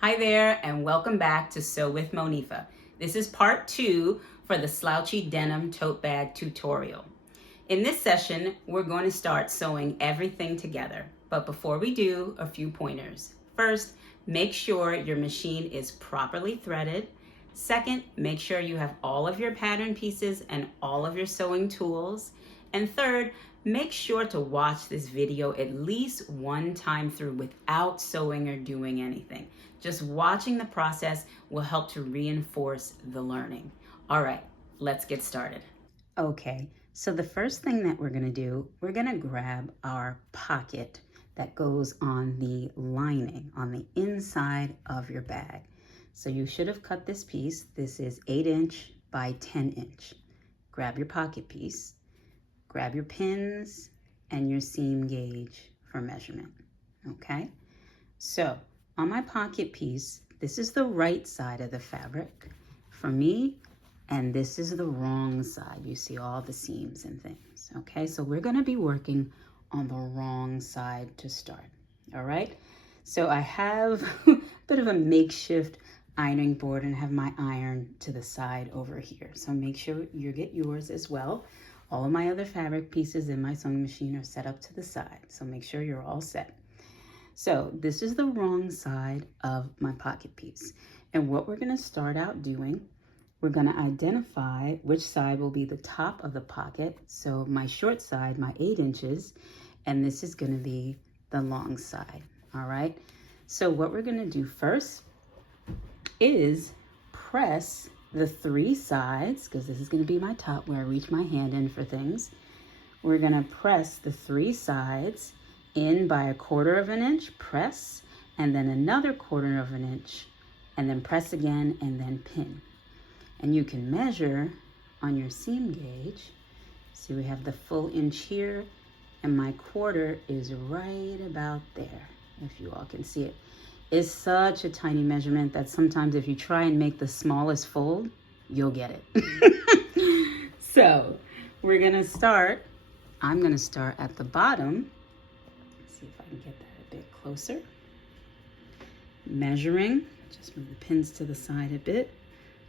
Hi there, and welcome back to Sew with Monifa. This is part 2 for the Slouchy Denim Tote Bag tutorial. In this session, we're going to start sewing everything together. But before we do, a few pointers. First, make sure your machine is properly threaded. Second, make sure you have all of your pattern pieces and all of your sewing tools. And third, make sure to watch this video at least one time through without sewing or doing anything. Just watching the process will help to reinforce the learning. All right, let's get started. Okay, so the first thing that we're gonna do, we're gonna grab our pocket that goes on the lining, on the inside of your bag. So you should have cut this piece. This is 8" by 10". Grab your pocket piece, grab your pins and your seam gauge for measurement, okay? So on my pocket piece, this is the right side of the fabric for me, and this is the wrong side. You see all the seams and things, okay? So we're gonna be working on the wrong side to start, all right? So I have a bit of a makeshift ironing board and have my iron to the side over here. So make sure you get yours as well. All of my other fabric pieces in my sewing machine are set up to the side, so make sure you're all set. So this is the wrong side of my pocket piece. And what we're gonna start out doing, we're gonna identify which side will be the top of the pocket. So my short side, my 8", and this is gonna be the long side, all right? So what we're gonna do first is press the 3 sides, because this is gonna be my top where I reach my hand in for things. We're gonna press the 3 sides in by 1/4 inch, press, and then another 1/4 inch, and then press again, and then pin. And you can measure on your seam gauge. See, we have the full inch here, and my 1/4 is right about there, if you all can see it. It's such a tiny measurement that sometimes if you try and make the smallest fold, you'll get it. So we're gonna start, I'm gonna start at the bottom. See if I can get that a bit closer. Measuring, just move the pins to the side a bit,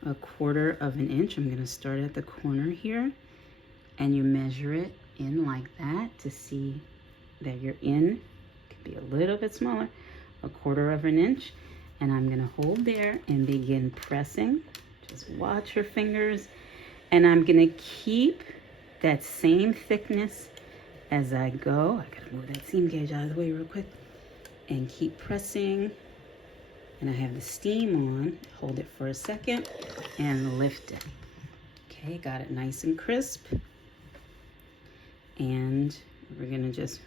1/4 inch. I'm gonna start at the corner here, and you measure it in like that to see that you're in. It could be a little bit smaller, 1/4 inch, and I'm gonna hold there and begin pressing. Just watch your fingers, and I'm gonna keep that same thickness as I go. I gotta move that seam gauge out of the way real quick and keep pressing. And I have the steam on. Hold it for a second and lift it. Okay, got it nice and crisp. And we're gonna just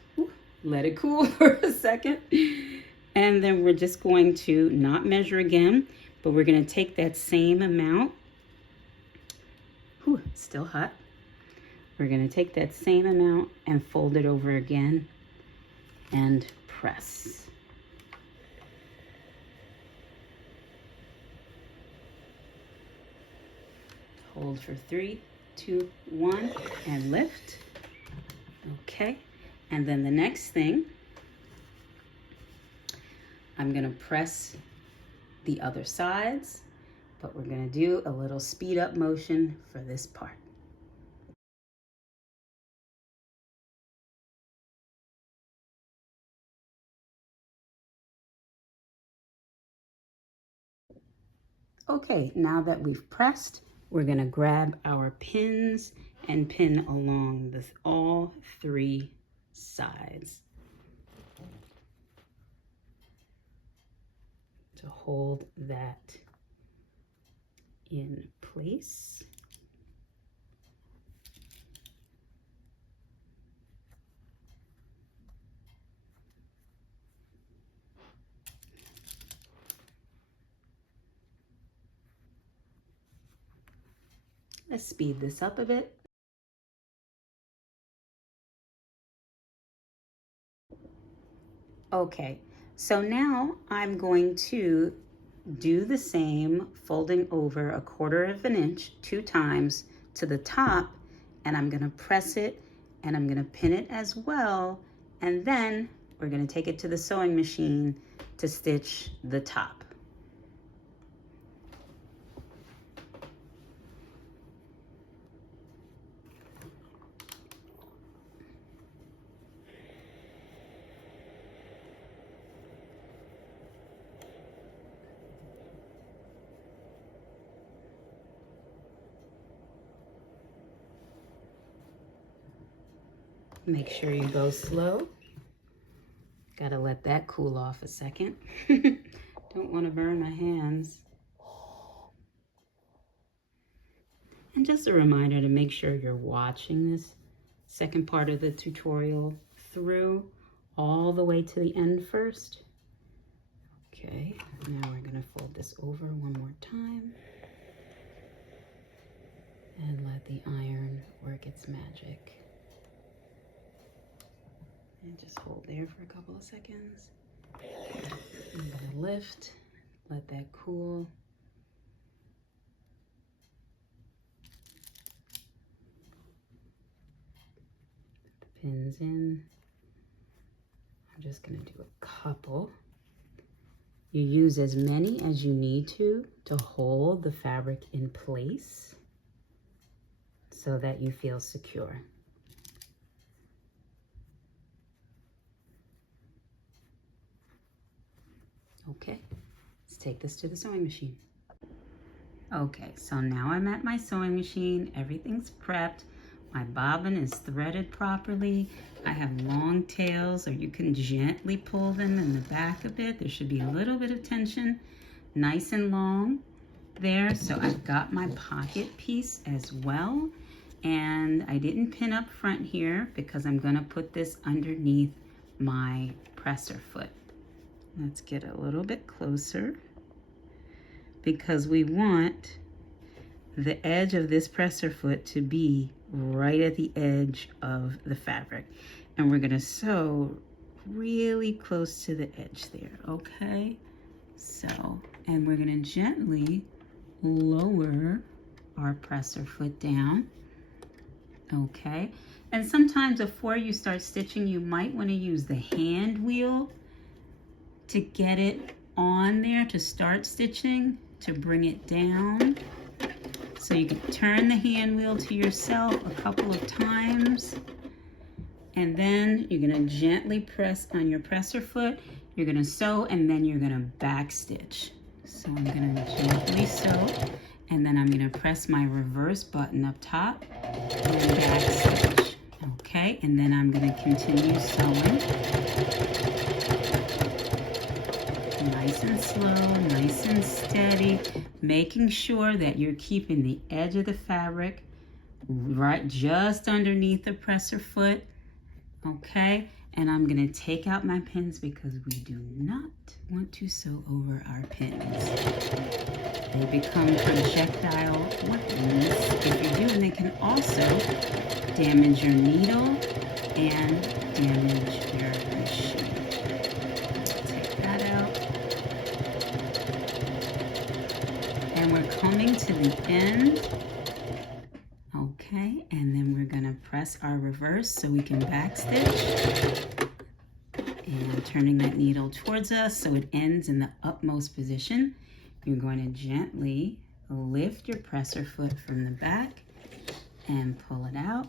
let it cool for a second. And then we're just going to not measure again, but we're gonna take that same amount. Still hot. We're gonna take that same amount and fold it over again and press. Hold for 3, 2, 1, and lift. Okay, and then the next thing, I'm gonna press the other sides, but we're gonna do a little speed up motion for this part. Okay, now that we've pressed, we're gonna grab our pins and pin along all 3 sides to hold that in place. Let's speed this up a bit. Okay, so now I'm going to do the same, folding over 1/4 inch 2 times to the top, and I'm gonna press it and I'm gonna pin it as well, and then we're gonna take it to the sewing machine to stitch the top. Make sure you go slow. Gotta let that cool off a second. Don't want to burn my hands. And just a reminder to make sure you're watching this second part of the tutorial through all the way to the end first. Okay, now we're gonna fold this over one more time and let the iron work its magic. And just hold there for a couple of seconds. I'm gonna lift, let that cool. Put the pins in. I'm just gonna do a couple. You use as many as you need to hold the fabric in place so that you feel secure. Okay, let's take this to the sewing machine. Okay, so now I'm at my sewing machine. Everything's prepped. My bobbin is threaded properly. I have long tails, or you can gently pull them in the back a bit. There should be a little bit of tension, nice and long there. So I've got my pocket piece as well. And I didn't pin up front here because I'm gonna put this underneath my presser foot. Let's get a little bit closer because we want the edge of this presser foot to be right at the edge of the fabric. And we're gonna sew really close to the edge there, okay? So, and we're gonna gently lower our presser foot down, okay? And sometimes before you start stitching, you might wanna use the hand wheel to get it on there to start stitching, to bring it down. So you can turn the hand wheel to yourself a couple of times, and then you're gonna gently press on your presser foot, you're gonna sew, and then you're gonna back stitch. So I'm gonna gently sew, and then I'm gonna press my reverse button up top and back stitch. Okay, and then I'm gonna continue sewing. Nice and slow, nice and steady, making sure that you're keeping the edge of the fabric right just underneath the presser foot, okay? And I'm gonna take out my pins because we do not want to sew over our pins. They become projectile weapons if you do, and they can also damage your needle and damage your machine. And we're coming to the end, okay, and then we're gonna press our reverse so we can back stitch, and turning that needle towards us so it ends in the upmost position. You're going to gently lift your presser foot from the back and pull it out.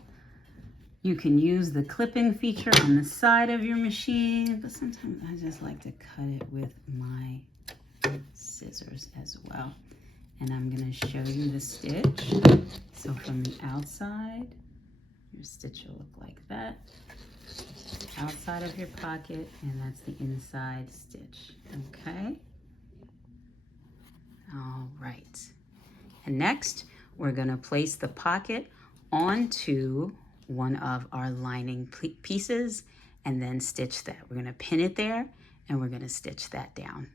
You can use the clipping feature on the side of your machine, but sometimes I just like to cut it with my scissors as well. And I'm going to show you the stitch. So from the outside, your stitch will look like that. Outside of your pocket, and that's the inside stitch, okay? All right. And next, we're going to place the pocket onto one of our lining pieces and then stitch that. We're going to pin it there, and we're going to stitch that down.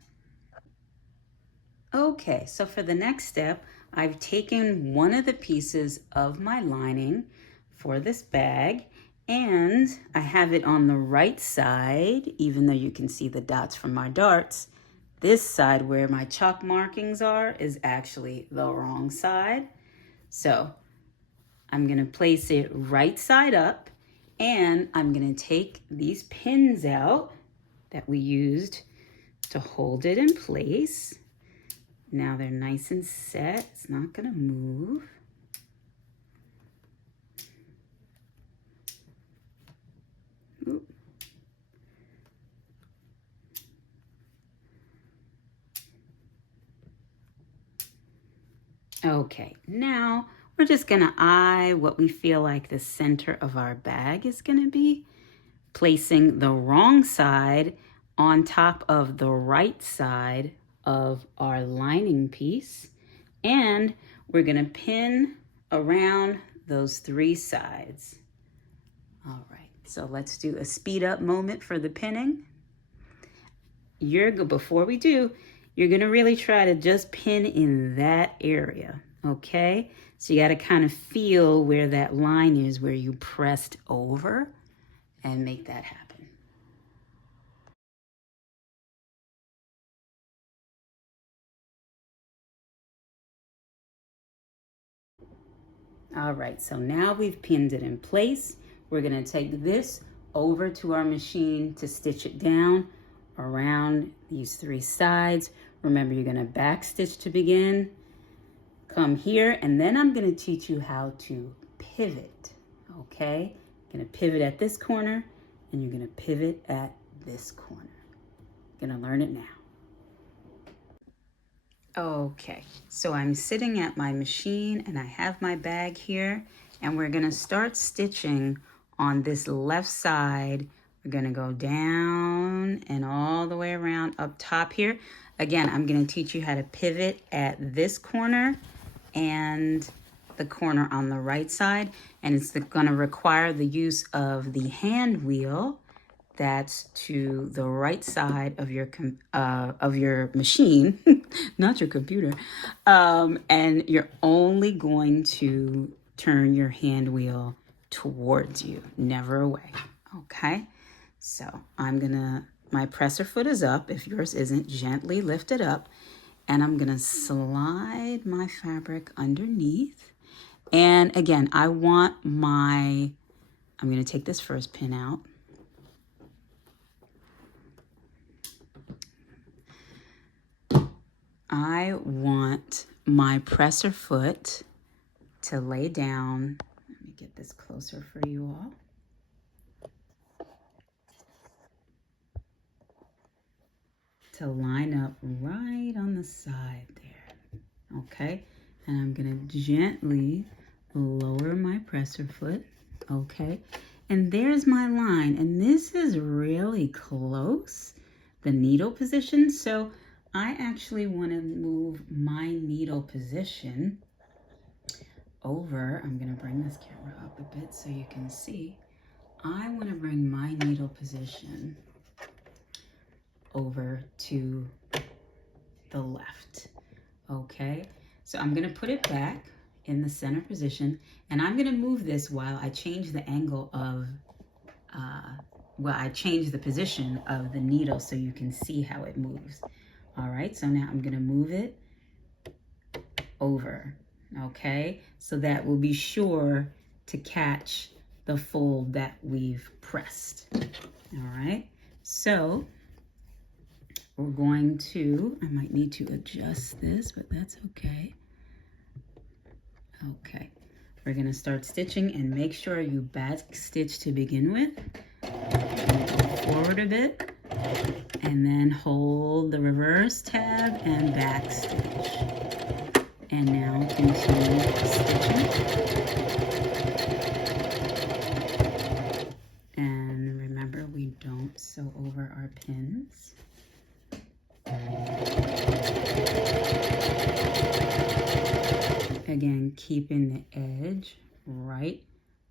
Okay, so for the next step, I've taken one of the pieces of my lining for this bag, and I have it on the right side, even though you can see the dots from my darts. This side where my chalk markings are is actually the wrong side. So I'm gonna place it right side up, and I'm gonna take these pins out that we used to hold it in place. Now they're nice and set. It's not gonna move. Oop. Okay, now we're just gonna eye what we feel like the center of our bag is gonna be, placing the wrong side on top of the right side of our lining piece. And we're gonna pin around those 3 sides. All right, so let's do a speed up moment for the pinning. Before we do, you're gonna really try to just pin in that area, okay? So you gotta kind of feel where that line is, where you pressed over, and make that happen. All right, so now we've pinned it in place. We're gonna take this over to our machine to stitch it down around these 3 sides. Remember, you're gonna back stitch to begin, come here, and then I'm gonna teach you how to pivot, okay? You're gonna pivot at this corner, and you're gonna pivot at this corner. You're gonna learn it now. Okay, so I'm sitting at my machine and I have my bag here, and we're gonna start stitching on this left side. We're gonna go down and all the way around up top here. Again, I'm gonna teach you how to pivot at this corner and the corner on the right side, and it's gonna require the use of the hand wheel that's to the right side of your machine, not your computer. And you're only going to turn your hand wheel towards you, never away, okay? So my presser foot is up. If yours isn't, gently lift it up. And I'm gonna slide my fabric underneath. And again, I'm gonna take this first pin out. I want my presser foot to lay down. Let me get this closer for you all. To line up right on the side there, okay? And I'm gonna gently lower my presser foot, okay? And there's my line, and this is really close, the needle position, so I actually want to move my needle position over. I'm going to bring this camera up a bit so you can see. I want to bring my needle position over to the left. Okay, so I'm going to put it back in the center position, and I'm going to move this while I change the angle of I change the position of the needle so you can see how it moves. All right, so now I'm gonna move it over, okay? So that will be sure to catch the fold that we've pressed. All right, so we're going to, I might need to adjust this, but that's okay. Okay, we're gonna start stitching, and make sure you back stitch to begin with. Go forward a bit, and then hold the reverse tab and back stitch. And now continue stitching. And remember, we don't sew over our pins. Again, keeping the edge right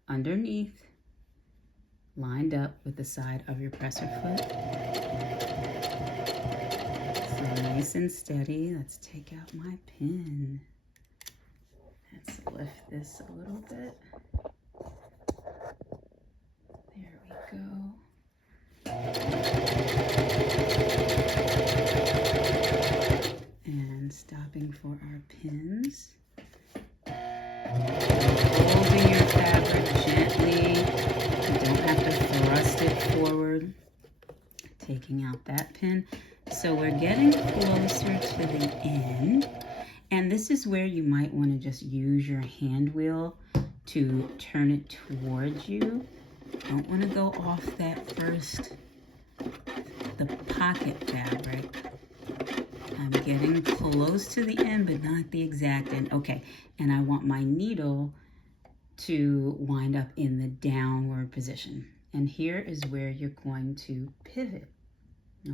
underneath, lined up with the side of your presser foot. So nice and steady. Let's take out my pin. Let's lift this a little bit. There we go. And stopping for our pins. Holding your fabric gently. You don't have to thrust it forward. Taking out that pin. So we're getting closer to the end. And this is where you might want to just use your hand wheel to turn it towards you. Don't want to go off that the pocket fabric. I'm getting close to the end, but not the exact end. Okay, and I want my needle to wind up in the downward position. And here is where you're going to pivot,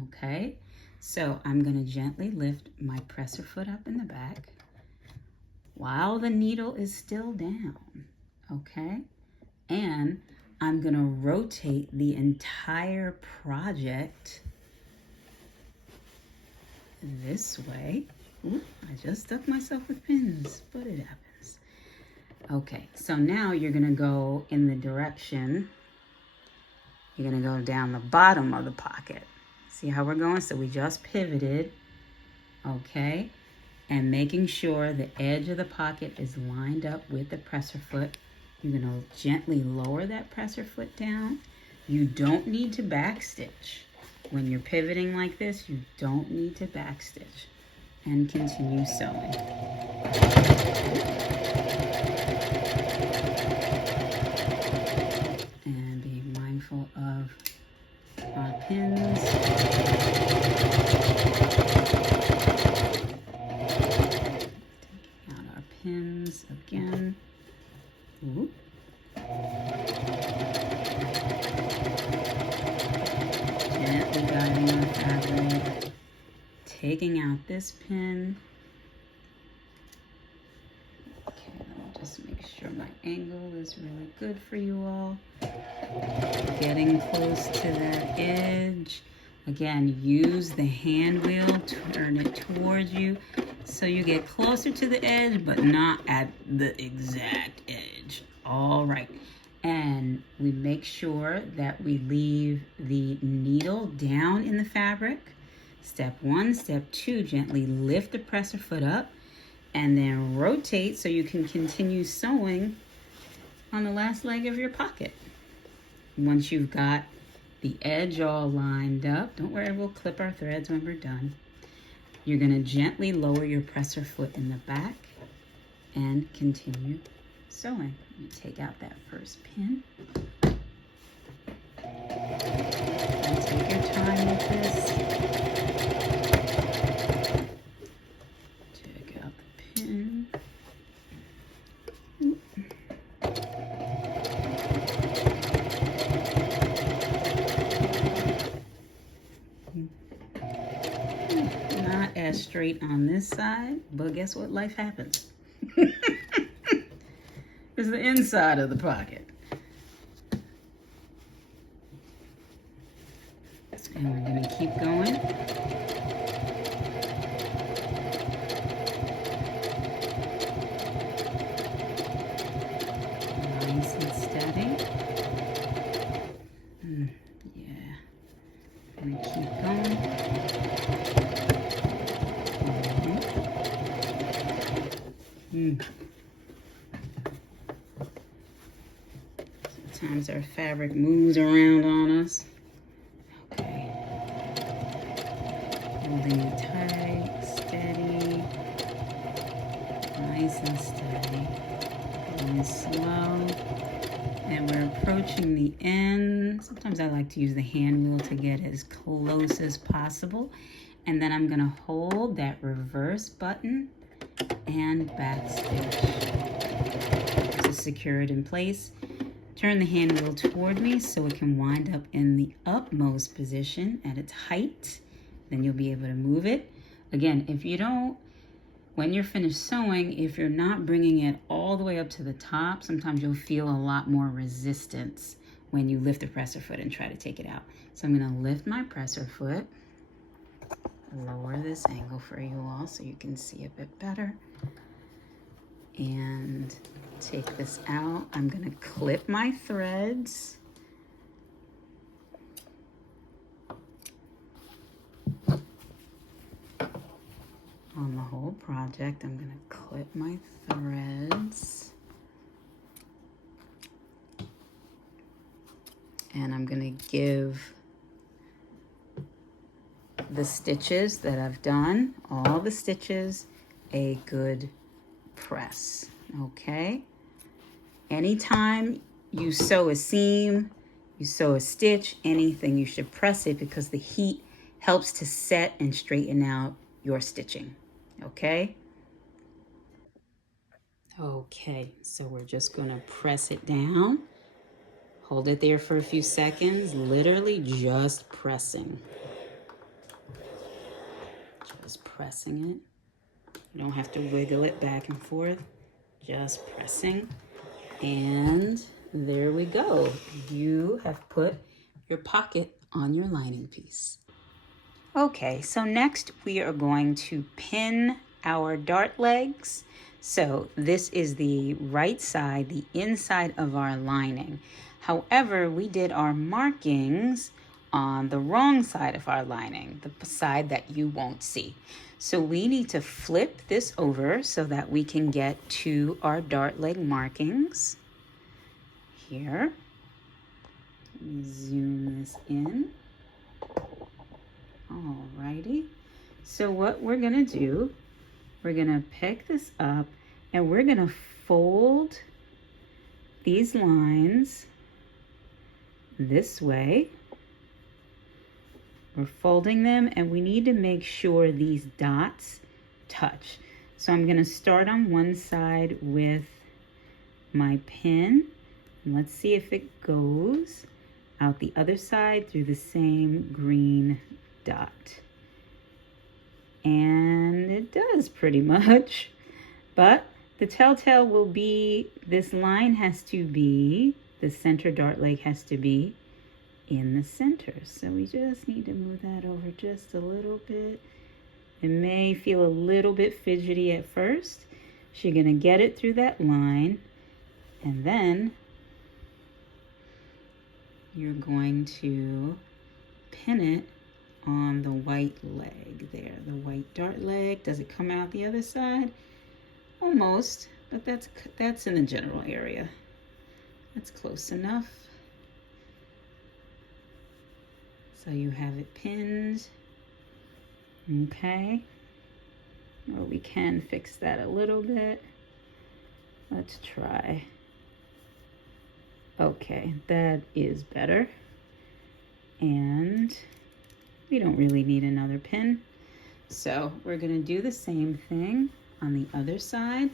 okay? So I'm gonna gently lift my presser foot up in the back while the needle is still down, okay? And I'm gonna rotate the entire project this way. Ooh, I just stuck myself with pins, but it happens. Okay, so now you're gonna go in the direction, you're gonna go down the bottom of the pocket. See how we're going? So we just pivoted, okay? And making sure the edge of the pocket is lined up with the presser foot. You're gonna gently lower that presser foot down. You don't need to backstitch. When you're pivoting like this, you don't need to backstitch. And continue sewing. And being mindful of our pins. Taking out our pins again. Ooh. Gently guiding our fabric. Taking out this pin. Okay, let me just make sure my angle is really good for you all. Getting close to that edge. Again, use the hand wheel, turn it towards you so you get closer to the edge, but not at the exact edge. All right. And we make sure that we leave the needle down in the fabric. Step 1, step 2, gently lift the presser foot up and then rotate so you can continue sewing on the last leg of your pocket. Once you've got the edge all lined up, don't worry, we'll clip our threads when we're done. You're gonna gently lower your presser foot in the back and continue sewing. You take out that first pin. And take your time with this. Take out the pin. Not as straight on this side, but guess what? Life happens. It's the inside of the pocket. And we're going to keep going. Nice and steady. Yeah. And keep going. Sometimes our fabric moves around on us. Okay. Holding it tight, steady. Nice and steady. Going slow. And we're approaching the end. Sometimes I like to use the hand wheel to get as close as possible. And then I'm gonna hold that reverse button and backstitch to secure it in place. Turn the hand wheel toward me so it can wind up in the upmost position at its height. Then you'll be able to move it. Again, if you don't, when you're finished sewing, if you're not bringing it all the way up to the top, sometimes you'll feel a lot more resistance when you lift the presser foot and try to take it out. So I'm gonna lift my presser foot, lower this angle for you all so you can see a bit better, and take this out. I'm gonna clip my threads. On the whole project, I'm gonna clip my threads. And I'm gonna give the stitches that I've done, all the stitches, a good press, okay? Anytime you sew a seam, you sew a stitch, anything, you should press it because the heat helps to set and straighten out your stitching, okay? Okay, so we're just gonna press it down. Hold it there for a few seconds, literally just pressing. Just pressing it. You don't have to wiggle it back and forth, just pressing. And there we go. You have put your pocket on your lining piece. Okay, so next we are going to pin our dart legs. So this is the right side, the inside of our lining. However, we did our markings on the wrong side of our lining, the side that you won't see. So we need to flip this over so that we can get to our dart leg markings. Here, zoom this in. Alrighty, so what we're gonna do, we're gonna pick this up and we're gonna fold these lines this way. We're folding them and we need to make sure these dots touch. So I'm gonna start on one side with my pin. And let's see if it goes out the other side through the same green dot. And it does pretty much, but the telltale will be this line has to be, the center dart leg has to be in the center. So we just need to move that over just a little bit. It may feel a little bit fidgety at first. So you're gonna get it through that line, and then you're going to pin it on the white leg there, the white dart leg. Does it come out the other side? Almost, but that's in the general area. That's close enough. So you have it pinned, okay? Or we can fix that a little bit. Let's try. Okay, that is better. And we don't really need another pin. So we're gonna do the same thing on the other side.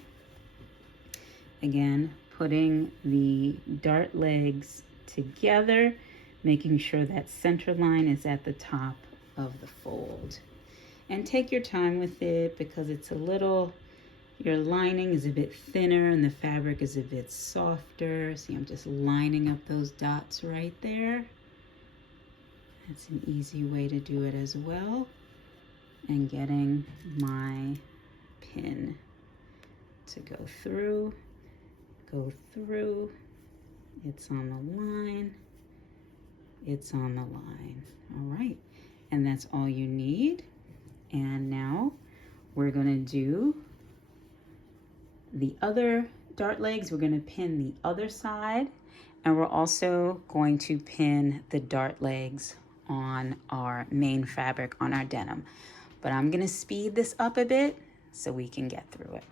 Again, putting the dart legs together, making sure that center line is at the top of the fold. And take your time with it because it's a little, your lining is a bit thinner and the fabric is a bit softer. See, I'm just lining up those dots right there. That's an easy way to do it as well. And getting my pin to go through. It's on the line. It's on the line. All right, and that's all you need. And now we're gonna do the other dart legs. We're gonna pin the other side, and we're also going to pin the dart legs on our main fabric, on our denim. But I'm gonna speed this up a bit so we can get through it.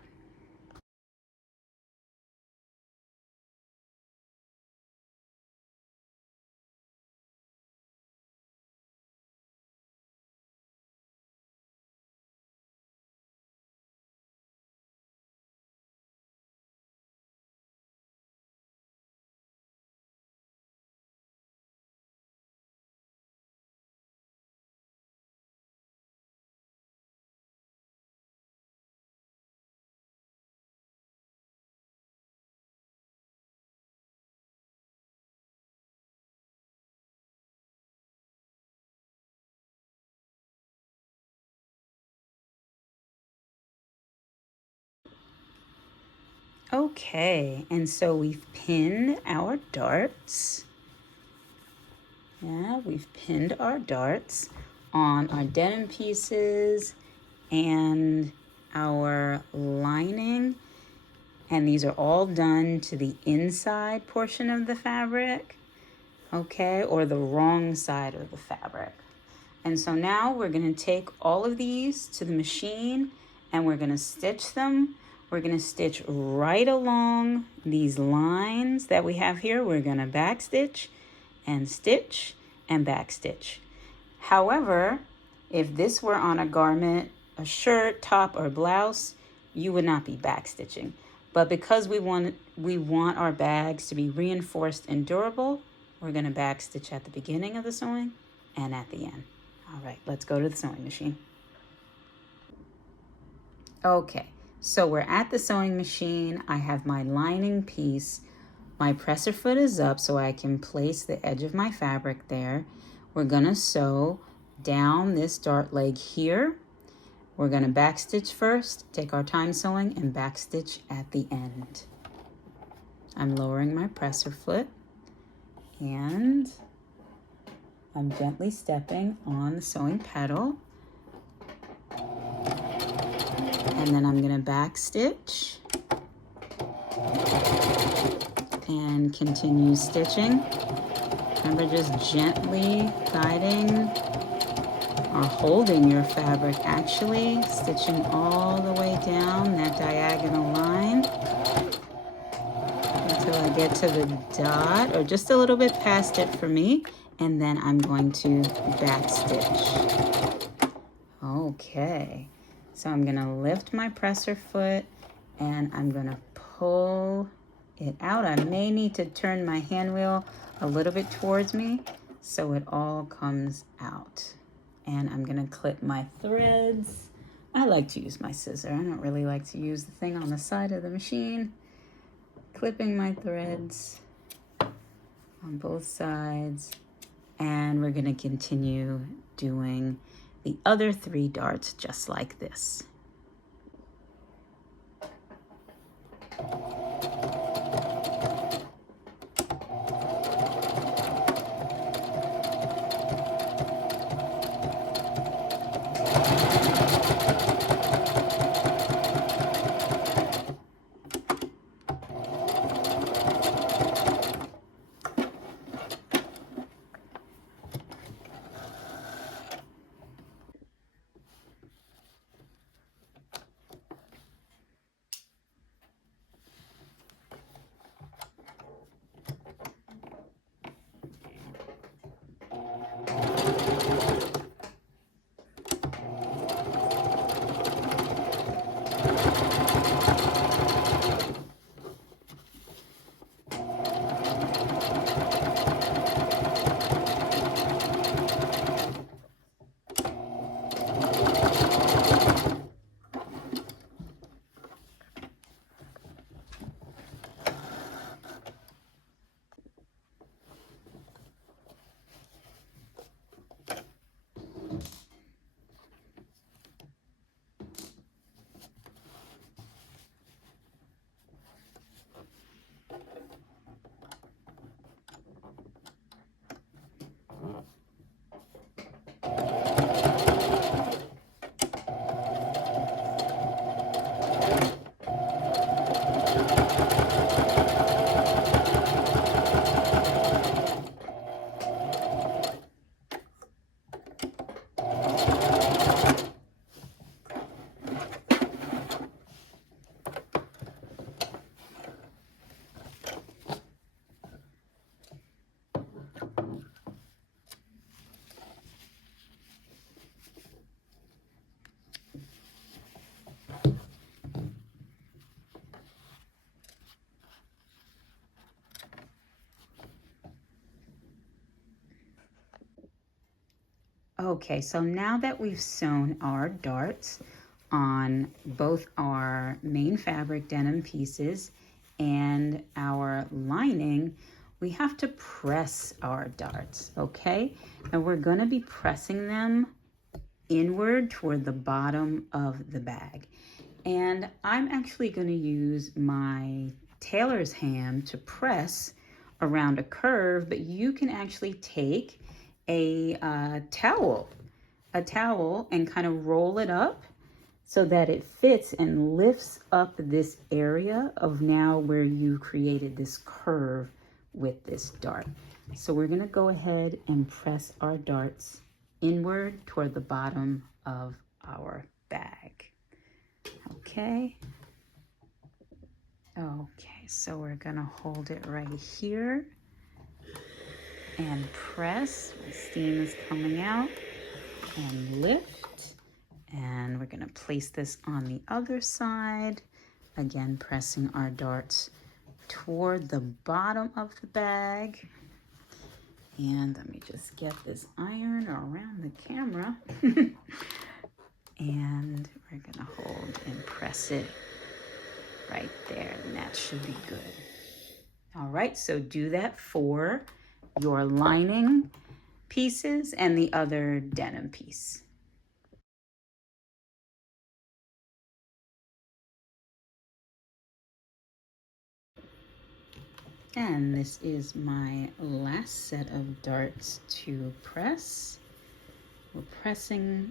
Okay, and so we've pinned our darts. Yeah, we've pinned our darts on our denim pieces and our lining. And these are all done to the inside portion of the fabric, okay, or the wrong side of the fabric. And so now we're gonna take all of these to the machine and we're gonna stitch them. We're gonna stitch right along these lines that we have here. We're gonna backstitch and stitch and backstitch. However, if this were on a garment a shirt, top, or blouse, you would not be backstitching. But because we want our bags to be reinforced and durable, we're going to backstitch at the beginning of the sewing and at the end. All right, let's go to the sewing machine. Okay, so we're at the sewing machine. I have my lining piece. My presser foot is up so I can place the edge of my fabric there. We're gonna sew down this dart leg here. We're gonna backstitch first, take our time sewing, and backstitch at the end. I'm lowering my presser foot and I'm gently stepping on the sewing pedal. And then I'm gonna backstitch and continue stitching. Remember, just gently guiding or holding your fabric, actually, stitching all the way down that diagonal line until I get to the dot, or just a little bit past it for me, and then I'm going to backstitch. Okay, so I'm gonna lift my presser foot and I'm gonna pull it out. I may need to turn my hand wheel a little bit towards me so it all comes out. And I'm gonna clip my threads. I like to use my scissor. I don't really like to use the thing on the side of the machine. Clipping my threads on both sides. And we're gonna continue doing the other 3 darts just like this. Okay, so now that we've sewn our darts on both our main fabric denim pieces and our lining, we have to press our darts, okay? And we're gonna be pressing them inward toward the bottom of the bag. And I'm actually gonna use my tailor's ham to press around a curve, but you can actually take a towel and kind of roll it up so that it fits and lifts up this area of now where you created this curve with this dart. So we're gonna go ahead and press our darts inward toward the bottom of our bag. Okay. Okay, so we're gonna hold it right here and press. My steam is coming out, and lift And we're going to place this on the other side. Again, pressing our darts toward the bottom of the bag. And let me just get this iron around the camera. And we're going to hold and press it right there. And that should be good. All right, so do that for your lining pieces and the other denim piece. And this is my last set of darts to press. We're pressing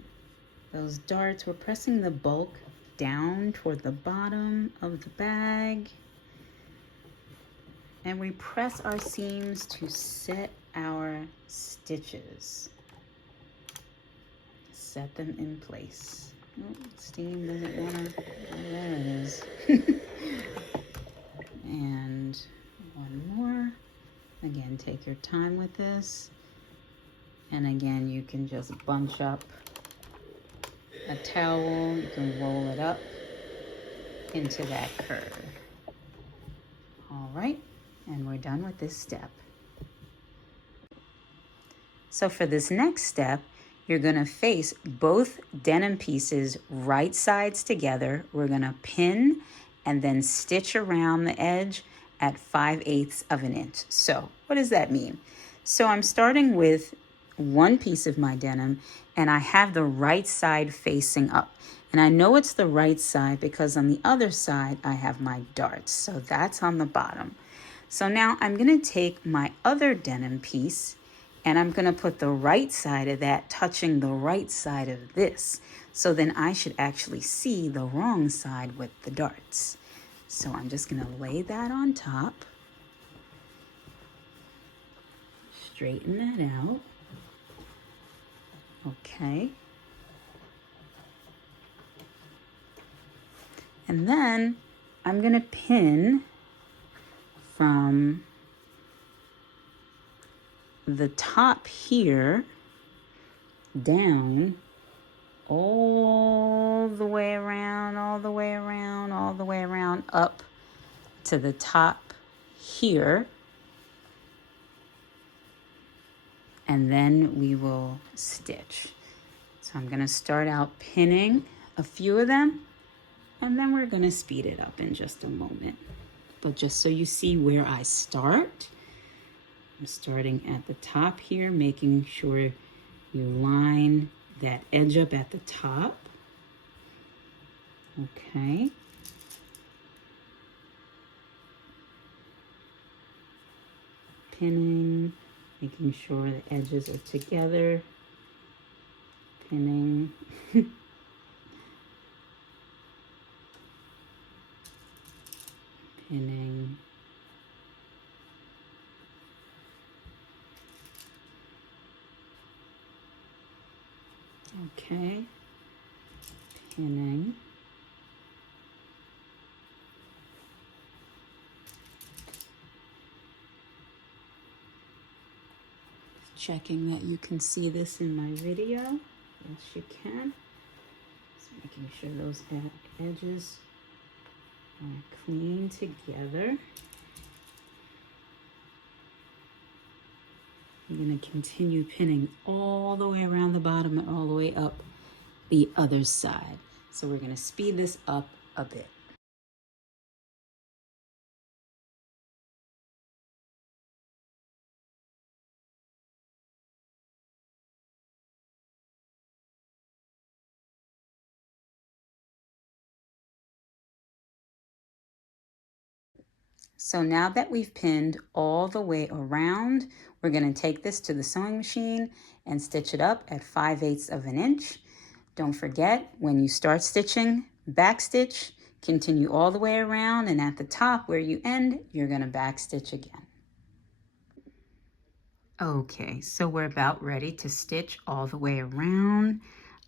those darts, we're pressing the bulk down toward the bottom of the bag. And we press our seams to set our stitches. Set them in place. Oh, steam doesn't wanna, oh, there it is. And one more. Again, take your time with this. And again, you can just bunch up a towel. You can roll it up into that curve. All right, and we're done with this step. So for this next step, you're gonna face both denim pieces right sides together. We're gonna pin and then stitch around the edge at 5/8 of an inch. So what does that mean? So I'm starting with one piece of my denim and I have the right side facing up. And I know it's the right side because on the other side, I have my darts. So that's on the bottom. So now I'm gonna take my other denim piece and I'm gonna put the right side of that touching the right side of this. So then I should actually see the wrong side with the darts. So I'm just gonna lay that on top. Straighten that out. Okay. And then I'm gonna pin from the top here down all the way around, all the way around, all the way around up to the top here. And then we will stitch. So I'm gonna start out pinning a few of them and then we're gonna speed it up in just a moment. But just so you see where I start, I'm starting at the top here, making sure you line that edge up at the top. Okay. Pinning, making sure the edges are together. Pinning. Pinning. Okay. Pinning. Checking that you can see this in my video. Yes, you can. Just making sure those edges are clean together. I'm going to continue pinning all the way around the bottom and all the way up the other side. So we're going to speed this up a bit. So now that we've pinned all the way around, we're going to take this to the sewing machine and stitch it up at 5/8 of an inch. Don't forget, when you start stitching, back stitch, continue all the way around, and at the top where you end, you're going to back stitch again. Okay, so we're about ready to stitch all the way around.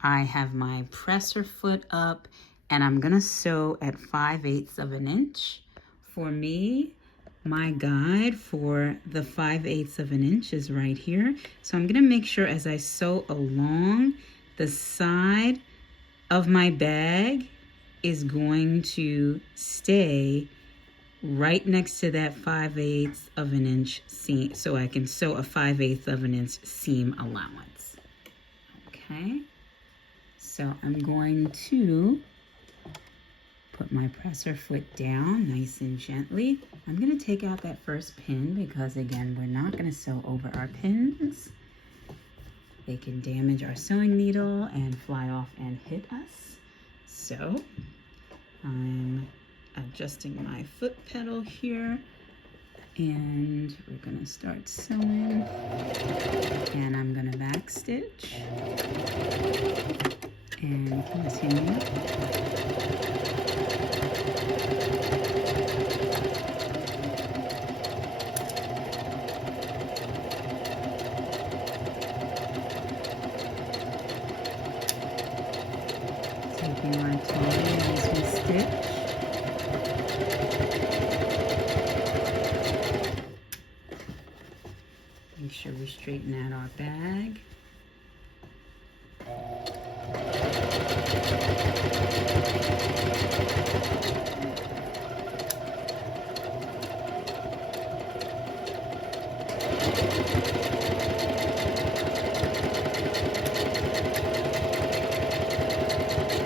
I have my presser foot up and I'm gonna sew at 5/8 of an inch. For me, my guide for the 5/8 of an inch is right here. So I'm gonna make sure as I sew along the side of my bag is going to stay right next to that 5/8 of an inch seam, so I can sew a 5/8 of an inch seam allowance. Okay, so I'm going to put my presser foot down nice and gently. I'm going to take out that first pin because, again, we're not going to sew over our pins. They can damage our sewing needle and fly off and hit us. So I'm adjusting my foot pedal here, and we're going to start sewing. And I'm going to back stitch and continue. Taking our time as we stitch. Make sure we straighten out our bag.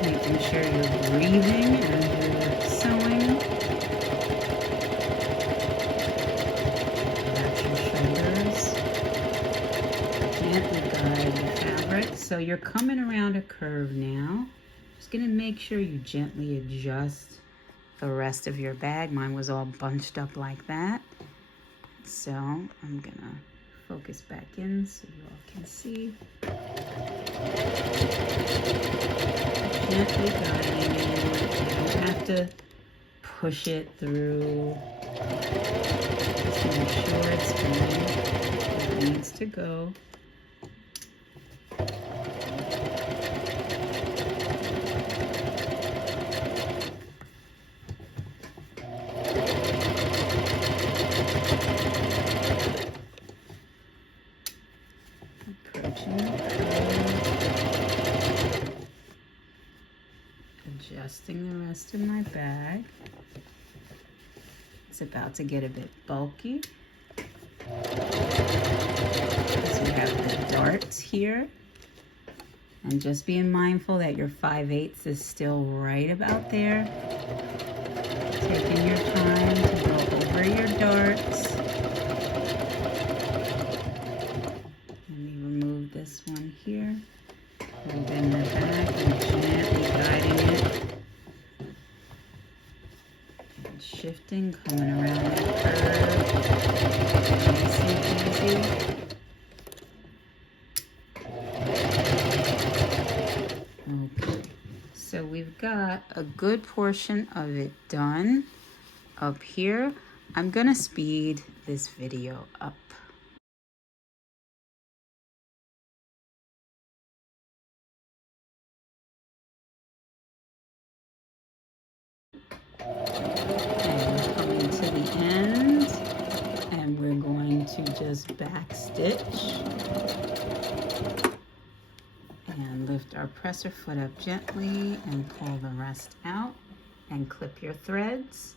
Making sure you're breathing as you're sewing. Relax your shoulders. Gently guide the fabric. So you're coming around a curve now. Just gonna make sure you gently adjust the rest of your bag. Mine was all bunched up like that. So I'm gonna focus back in so you all can see. Gently guiding it. You don't have to push it through. Just make sure it's going where it needs to go. Approaching the curve. Adjusting the rest of my bag. It's about to get a bit bulky. So we have the darts here. And just being mindful that your 5/8 is still right about there. Taking your time to go over your darts. Let me remove this one here. Holding the back and gently guiding it. And shifting, coming around that curve. Nice and easy. Okay, so we've got a good portion of it done up here. I'm gonna speed this video up. And we're coming to the end, and we're going to just back stitch and lift our presser foot up gently and pull the rest out and clip your threads.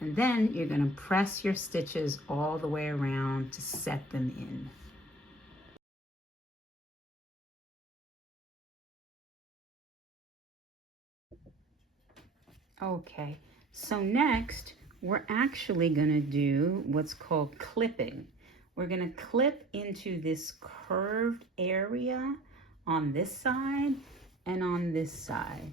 And then you're going to press your stitches all the way around to set them in. Okay, so next we're actually going to do what's called clipping. We're going to clip into this curved area on this side and on this side.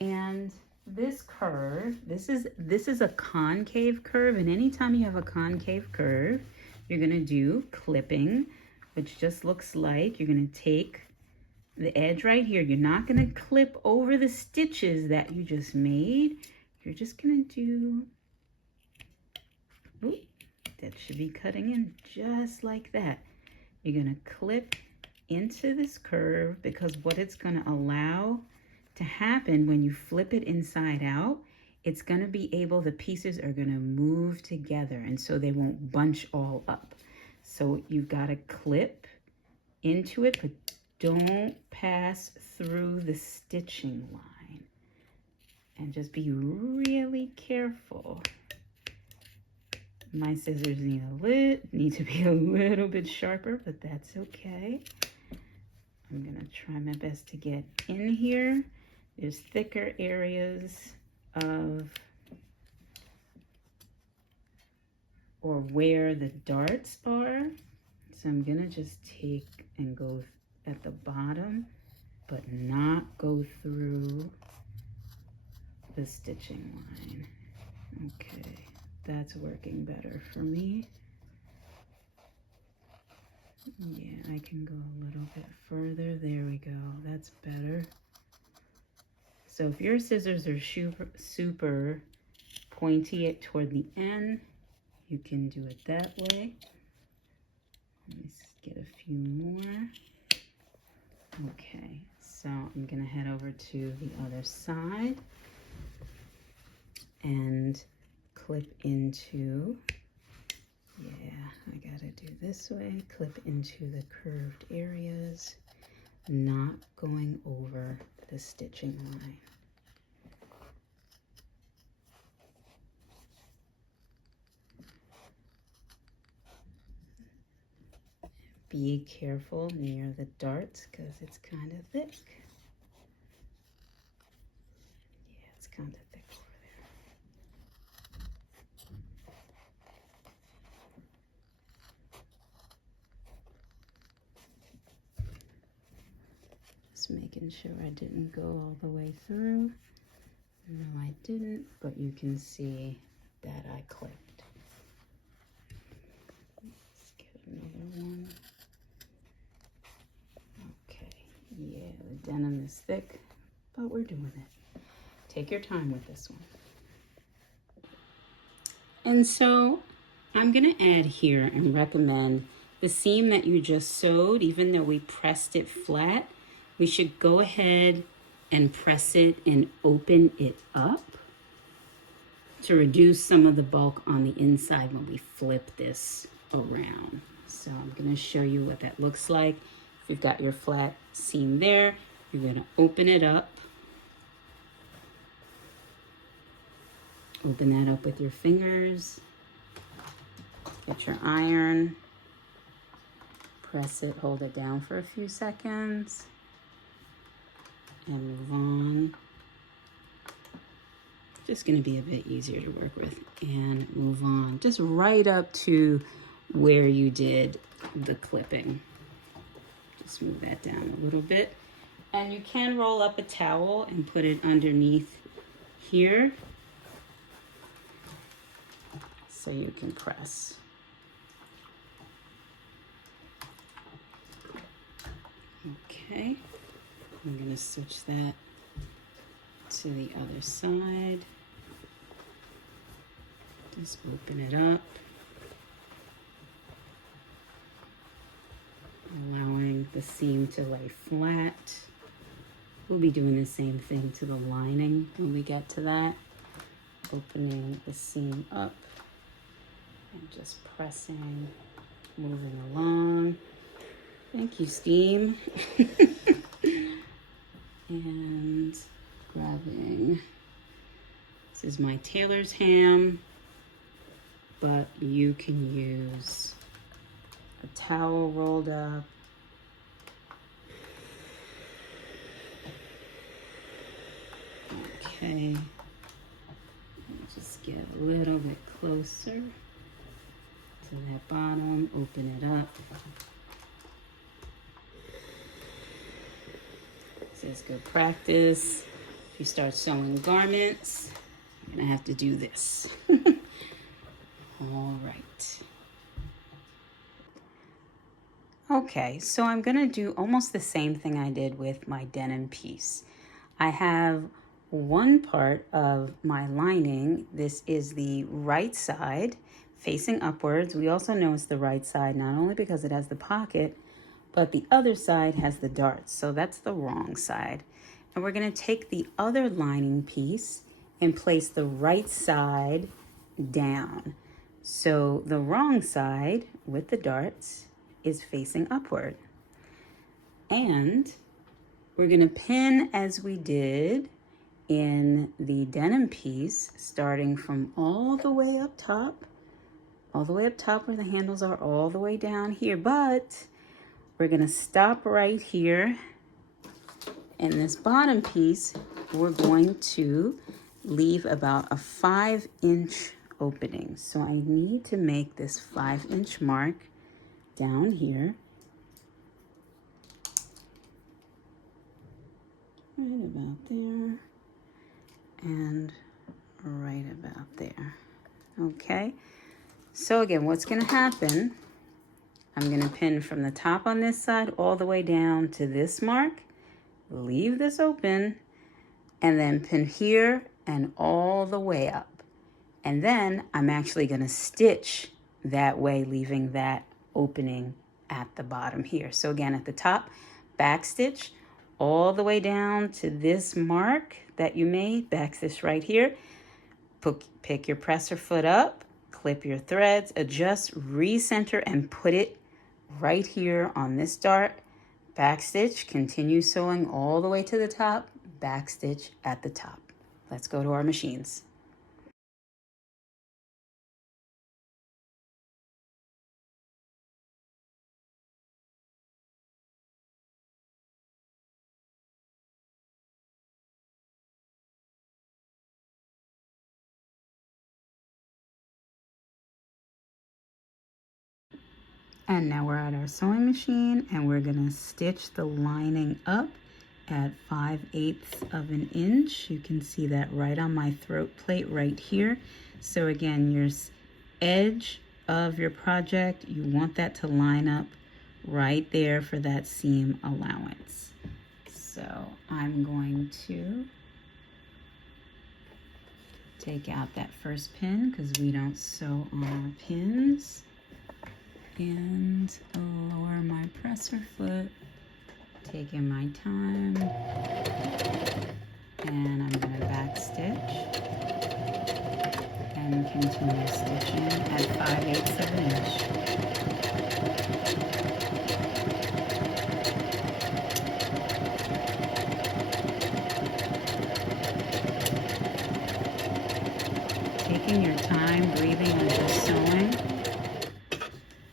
And this curve, this is a concave curve, and anytime you have a concave curve, you're going to do clipping, which just looks like you're going to take the edge right here. You're not going to clip over the stitches that you just made. You're just going to do, ooh, that should be cutting in just like that. You're going to clip into this curve, because what it's going to allow to happen when you flip it inside out, it's going to be able, the pieces are going to move together, and so they won't bunch all up. So you've got to clip into it, but don't pass through the stitching line. And just be really careful. My scissors need to be a little bit sharper, but that's okay. I'm gonna try my best to get in here. There's thicker areas of, or where the darts are. So I'm gonna just take and go at the bottom, but not go through the stitching line. Okay, that's working better for me. Yeah, I can go a little bit further. There we go, that's better. So if your scissors are super pointy toward the end, you can do it that way. Let me get a few more. Okay, so I'm gonna head over to the other side and clip into, yeah, I gotta do this way, clip into the curved areas, not going over the stitching line. Be careful near the darts because it's kind of thick. Yeah, it's kind of thick over there. Just making sure I didn't go all the way through. No, I didn't, but you can see that I clipped. Let's get another one. Yeah, the denim is thick, but we're doing it. Take your time with this one. And so I'm gonna add here and recommend the seam that you just sewed, even though we pressed it flat, we should go ahead and press it and open it up to reduce some of the bulk on the inside when we flip this around. So I'm gonna show you what that looks like. If you've got your flat seam there, you're gonna open it up. Open that up with your fingers. Get your iron. Press it, hold it down for a few seconds. And move on. Just gonna be a bit easier to work with. And move on, just right up to where you did the clipping. Just move that down a little bit. And you can roll up a towel and put it underneath here so you can press. Okay, I'm gonna switch that to the other side. Just open it up. Allowing the seam to lay flat. We'll be doing the same thing to the lining when we get to that. Opening the seam up and just pressing, moving along. Thank you, Steam. And grabbing, this is my tailor's ham, but you can use a towel rolled up. Okay, just get a little bit closer to that bottom, open it up. This is good practice. If you start sewing garments, you're gonna have to do this. All right. Okay, so I'm gonna do almost the same thing I did with my denim piece. I have one part of my lining. This is the right side facing upwards. We also know it's the right side, not only because it has the pocket, but the other side has the darts. So that's the wrong side. And we're gonna take the other lining piece and place the right side down. So the wrong side with the darts is facing upward. And we're going to pin as we did in the denim piece, starting from all the way up top where the handles are, all the way down here. But we're going to stop right here. In this bottom piece, we're going to leave about a 5-inch opening. So I need to make this 5-inch mark down here. Right about there. And right about there. Okay. So again, what's going to happen, I'm going to pin from the top on this side all the way down to this mark. Leave this open, and then pin here and all the way up. And then I'm actually going to stitch that way, leaving that opening at the bottom here. So again, at the top, back stitch all the way down to this mark that you made, back stitch right here. Pick your presser foot up, clip your threads, adjust, recenter, and put it right here on this dart. Back stitch, continue sewing all the way to the top, back stitch at the top. Let's go to our machines. And now we're at our sewing machine, and we're gonna stitch the lining up at 5/8 of an inch. You can see that right on my throat plate right here. So again, your edge of your project, you want that to line up right there for that seam allowance. So I'm going to take out that first pin because we don't sew on our pins. And lower my presser foot, taking my time, and I'm going to back stitch and continue stitching at 5/8 of an inch. Taking your time, breathing as you're sewing.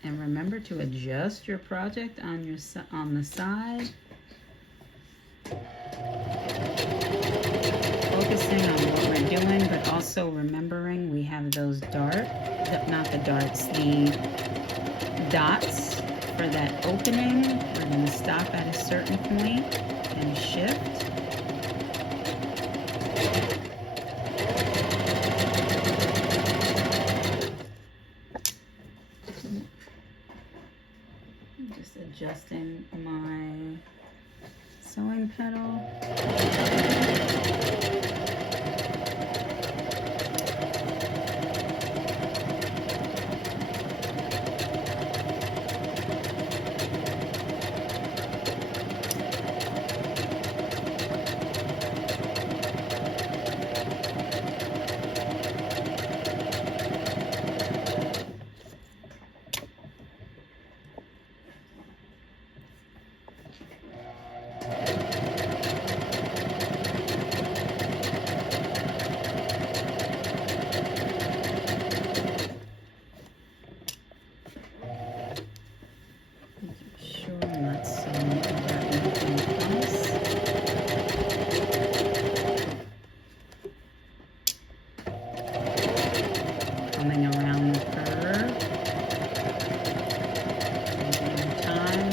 And remember to adjust your project on the side. Focusing on what we're doing, but also remembering we have those the dots for that opening. We're going to stop at a certain point and shift. Just adjusting my sewing pedal. Coming around the curve, taking your time,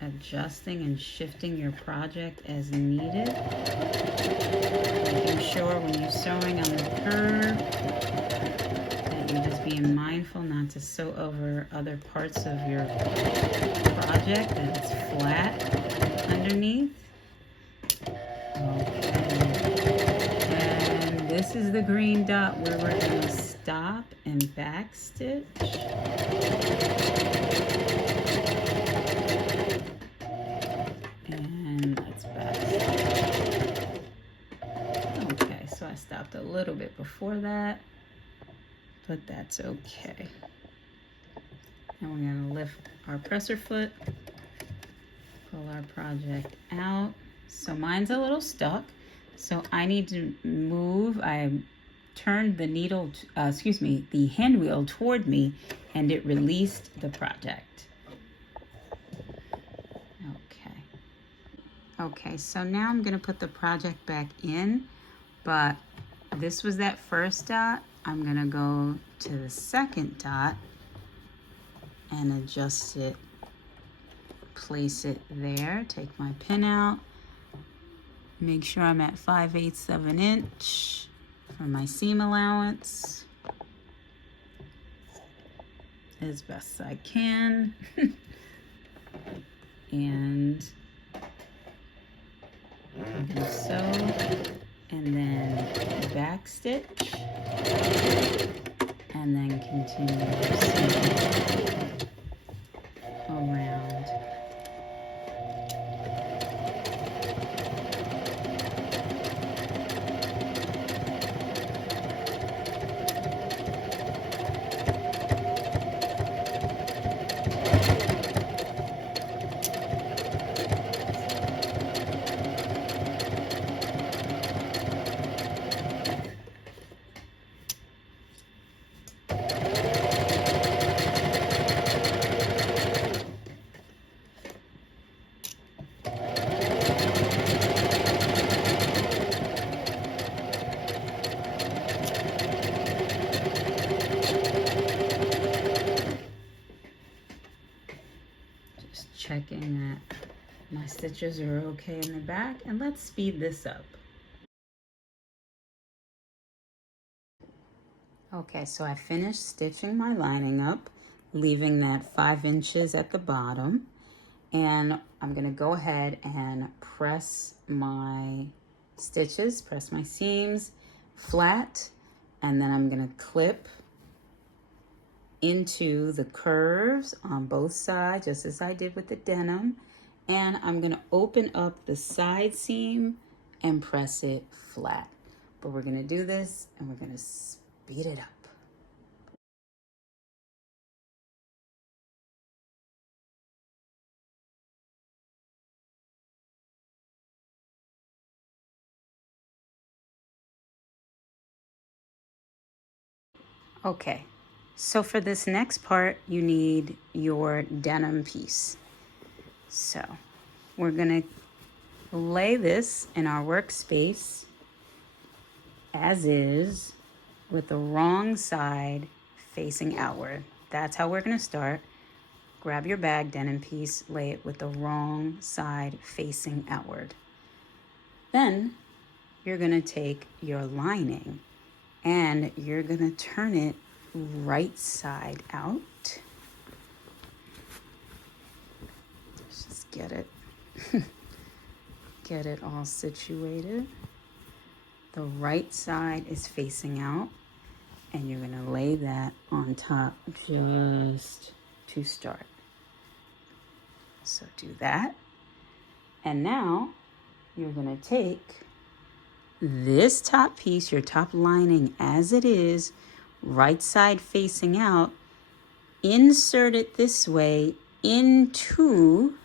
adjusting and shifting your project as needed, making sure when you're sewing on the curve that you're just being mindful not to sew over other parts of your project, that it's flat underneath. This is the green dot where we're going to stop and back stitch. And let's back stitch. Okay, so I stopped a little bit before that, but that's okay. And we're going to lift our presser foot pull our project out. So mine's a little stuck, so I need to move. I turned the needle, the hand wheel toward me, and it released the project. Okay, so now I'm gonna put the project back in, but this was that first dot. I'm gonna go to the second dot and adjust it, place it there, take my pin out, make sure I'm at 5/8 of an inch for my seam allowance as best I can. And I'm gonna sew and then back stitch and then continue around. Checking that my stitches are okay in the back, and let's speed this up. Okay, so I finished stitching my lining up, leaving that 5 inches at the bottom, and I'm gonna go ahead and press my stitches, press my seams flat, and then I'm gonna clip into the curves on both sides, just as I did with the denim. And I'm gonna open up the side seam and press it flat. But we're gonna do this and we're gonna speed it up. Okay, so for this next part, you need your denim piece. So we're gonna lay this in our workspace as is, with the wrong side facing outward. That's how we're gonna start. Grab your bag denim piece, lay it with the wrong side facing outward. Then you're gonna take your lining and you're gonna turn it right side out. Let's just get it all situated. The right side is facing out, and you're gonna lay that on top just to start. So do that. And now you're gonna take this top piece, your top lining as it is, right side facing out, insert it this way into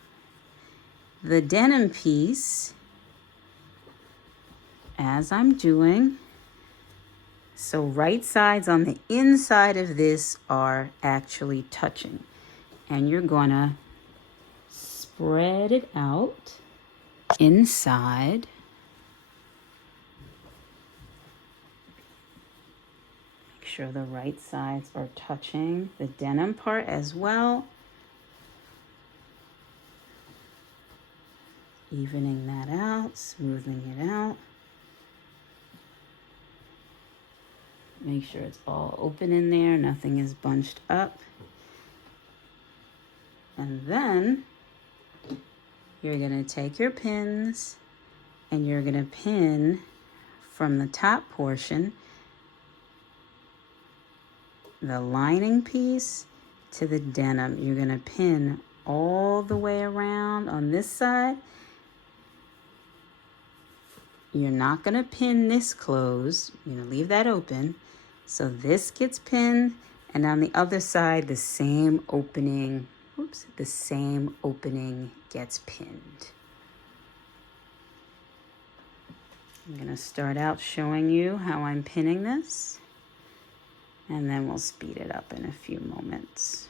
the denim piece, as I'm doing. So right sides on the inside of this are actually touching. And you're gonna spread it out inside. Make sure the right sides are touching the denim part as well. Evening that out, smoothing it out. Make sure it's all open in there, nothing is bunched up. And then you're gonna take your pins and you're gonna pin from the top portion the lining piece to the denim. You're gonna pin all the way around on this side. You're not gonna pin this closed, you're gonna leave that open. So this gets pinned, and on the other side, the same opening oops, the same opening gets pinned. I'm going to start out showing you how I'm pinning this, and then we'll speed it up in a few moments.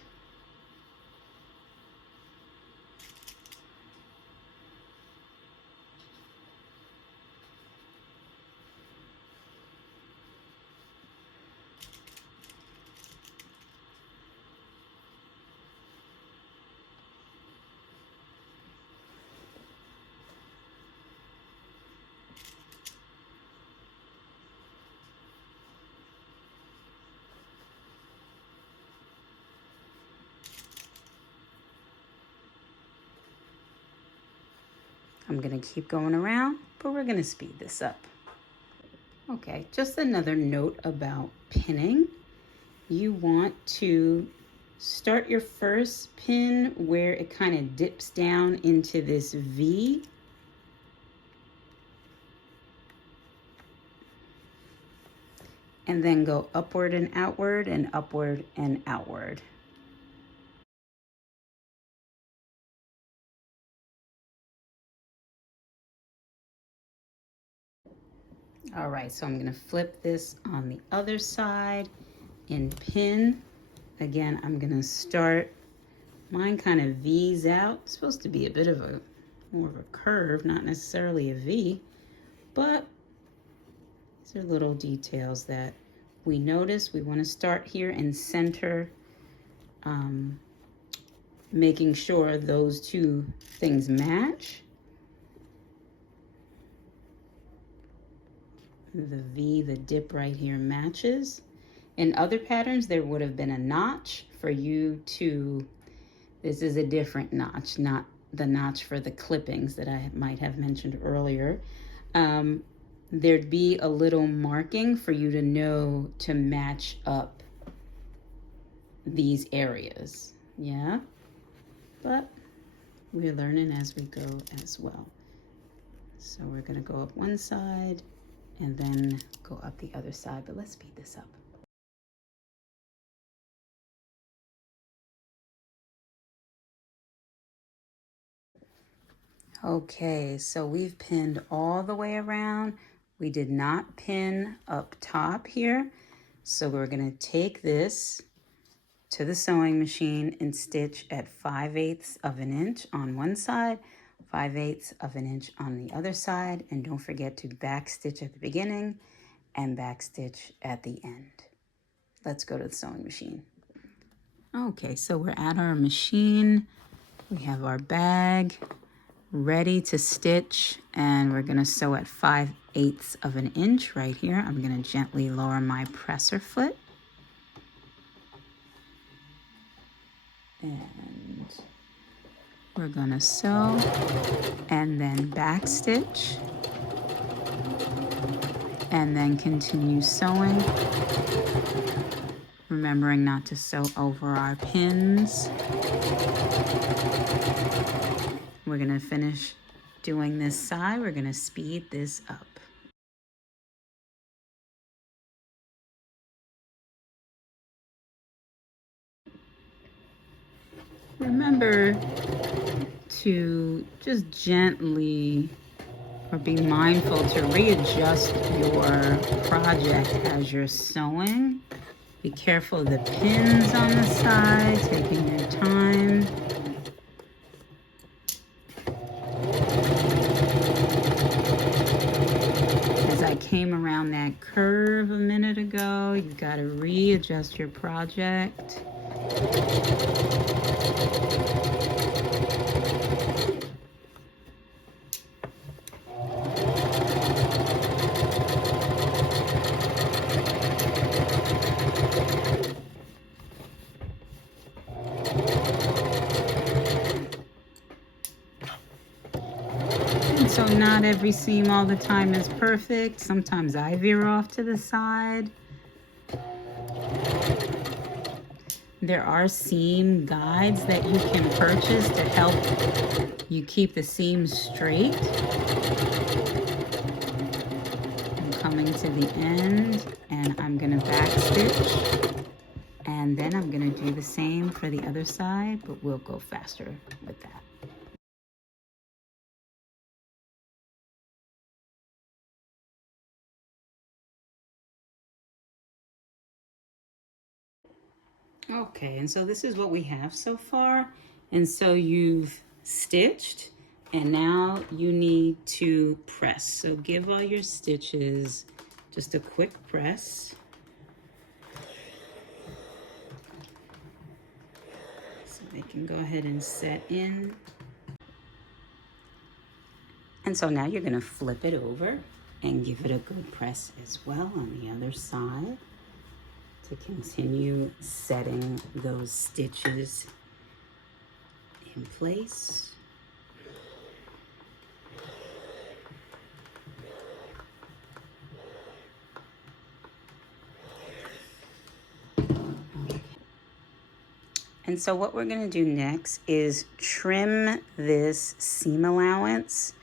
I'm going to keep going around, but we're going to speed this up. Okay, just another note about pinning. You want to start your first pin where it kind of dips down into this V. And then go upward and outward and upward and outward. All right, so I'm gonna flip this on the other side and pin. Again, I'm gonna start, mine kind of V's out. It's supposed to be a bit of a, more of a curve, not necessarily a V, but these are little details that we notice. We wanna start here and center, making sure those two things match. The V, the dip right here matches. In other patterns, there would have been a notch for you to, this is a different notch, not the notch for the clippings that I might have mentioned earlier. There'd be a little marking for you to know to match up these areas, yeah? But we're learning as we go as well. So we're gonna go up one side and then go up the other side, but let's speed this up. Okay, so we've pinned all the way around. We did not pin up top here. So we're gonna take this to the sewing machine and stitch at 5/8 of an inch on one side, 5/8 of an inch on the other side, and don't forget to back stitch at the beginning and back stitch at the end. Let's go to the sewing machine. Okay, so we're at our machine. We have our bag ready to stitch, and we're gonna sew at 5/8 of an inch right here. I'm gonna gently lower my presser foot. And we're gonna sew and then back stitch and then continue sewing, remembering not to sew over our pins. We're gonna finish doing this side. We're gonna speed this up. Remember to just gently, or be mindful to readjust your project as you're sewing. Be careful of the pins on the side, taking your time. As I came around that curve a minute ago, you've got to readjust your project. So not every seam all the time is perfect. Sometimes I veer off to the side. There are seam guides that you can purchase to help you keep the seams straight. I'm coming to the end and I'm gonna back stitch. And then I'm gonna do the same for the other side, but we'll go faster with that. Okay, and so this is what we have so far. And so you've stitched, and now you need to press. So give all your stitches just a quick press. So they can go ahead and set in. And so now you're gonna flip it over and give it a good press as well on the other side to continue setting those stitches in place. And so what we're gonna do next is trim this seam allowance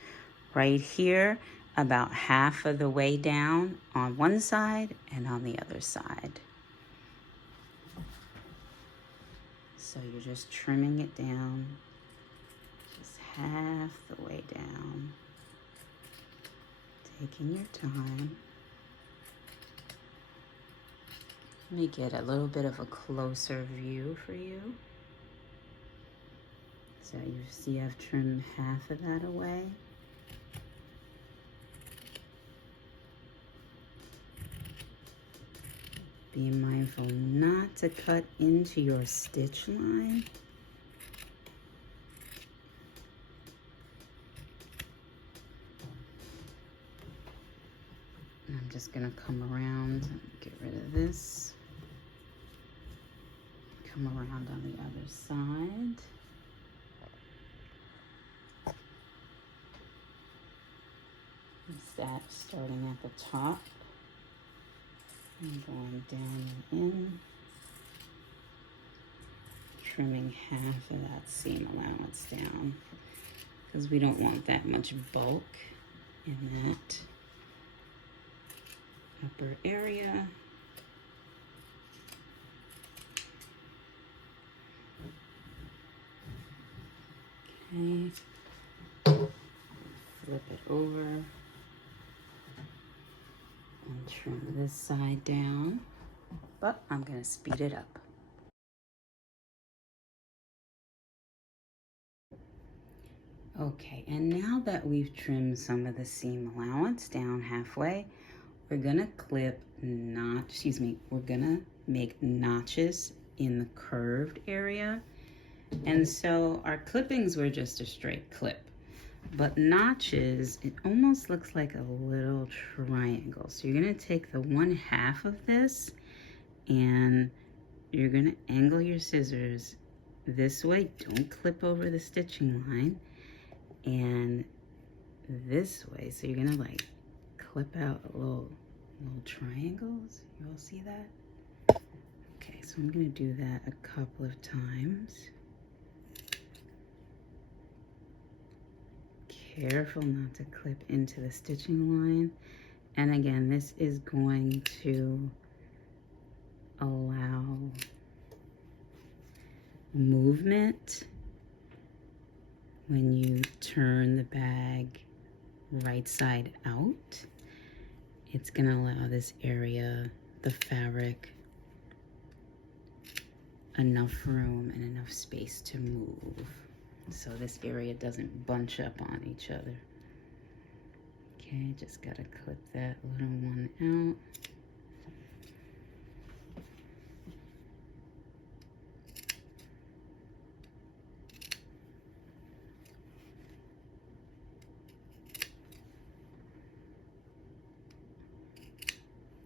right here about half of the way down on one side and on the other side. So you're just trimming it down, just half the way down, taking your time. Let me get a little bit of a closer view for you. So you see I've trimmed half of that away. Be mindful not to cut into your stitch line. And I'm just gonna come around and get rid of this. Come around on the other side. Starting at the top and going down and in, trimming half of that seam allowance down because we don't want that much bulk in that upper area. Okay, flip it over and trim this side down, but I'm gonna speed it up. Okay, and now that we've trimmed some of the seam allowance down halfway, we're gonna we're gonna make notches in the curved area. And so our clippings were just a straight clip. But notches, it almost looks like a little triangle. So you're gonna take the 1/2 of this and you're gonna angle your scissors this way. Don't clip over the stitching line. And this way. So you're gonna like clip out little triangles. You all see that? Okay, so I'm gonna do that a couple of times. Careful not to clip into the stitching line. And again, this is going to allow movement when you turn the bag right side out. It's gonna allow this area, the fabric, enough room and enough space to move. So this area doesn't bunch up on each other. Okay, just gotta clip that little one out.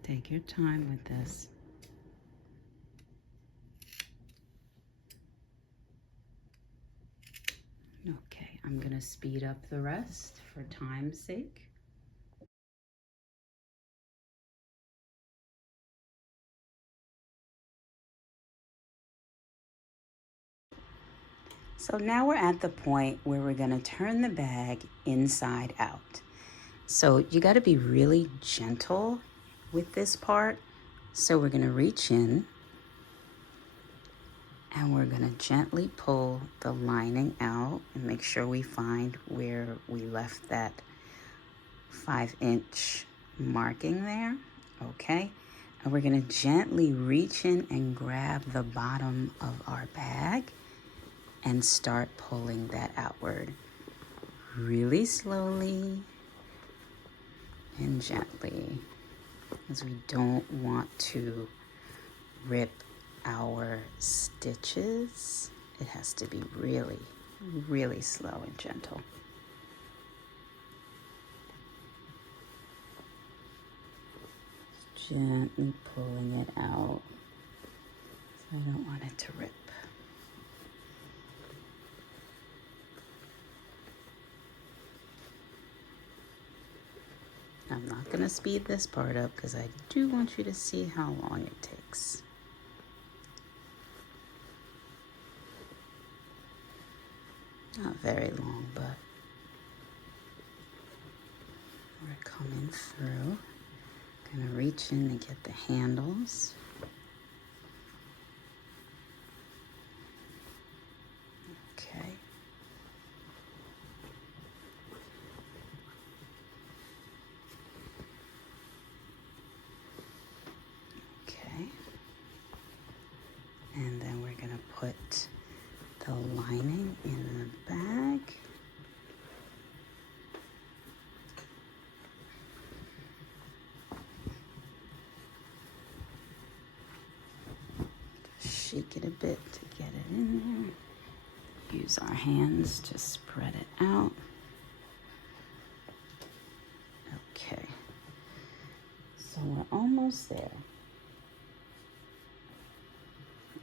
Take your time with this. Okay, I'm gonna speed up the rest for time's sake. So now we're at the point where we're gonna turn the bag inside out. So you gotta be really gentle with this part. So we're gonna reach in And we're gonna gently pull the lining out and make sure we find where we left that 5-inch marking there, okay? And we're gonna gently reach in and grab the bottom of our bag and start pulling that outward. Really slowly and gently, because we don't want to rip our stitches. It has to be really, really slow and gentle. Gently pulling it out. So I don't want it to rip. I'm not going to speed this part up because I do want you to see how long it takes. Not very long, but we're coming through. Gonna reach in and get the handles. Okay. Okay. And then we're gonna put the lining in the bag. Shake it a bit to get it in there. Use our hands to spread it out. Okay. So we're almost there.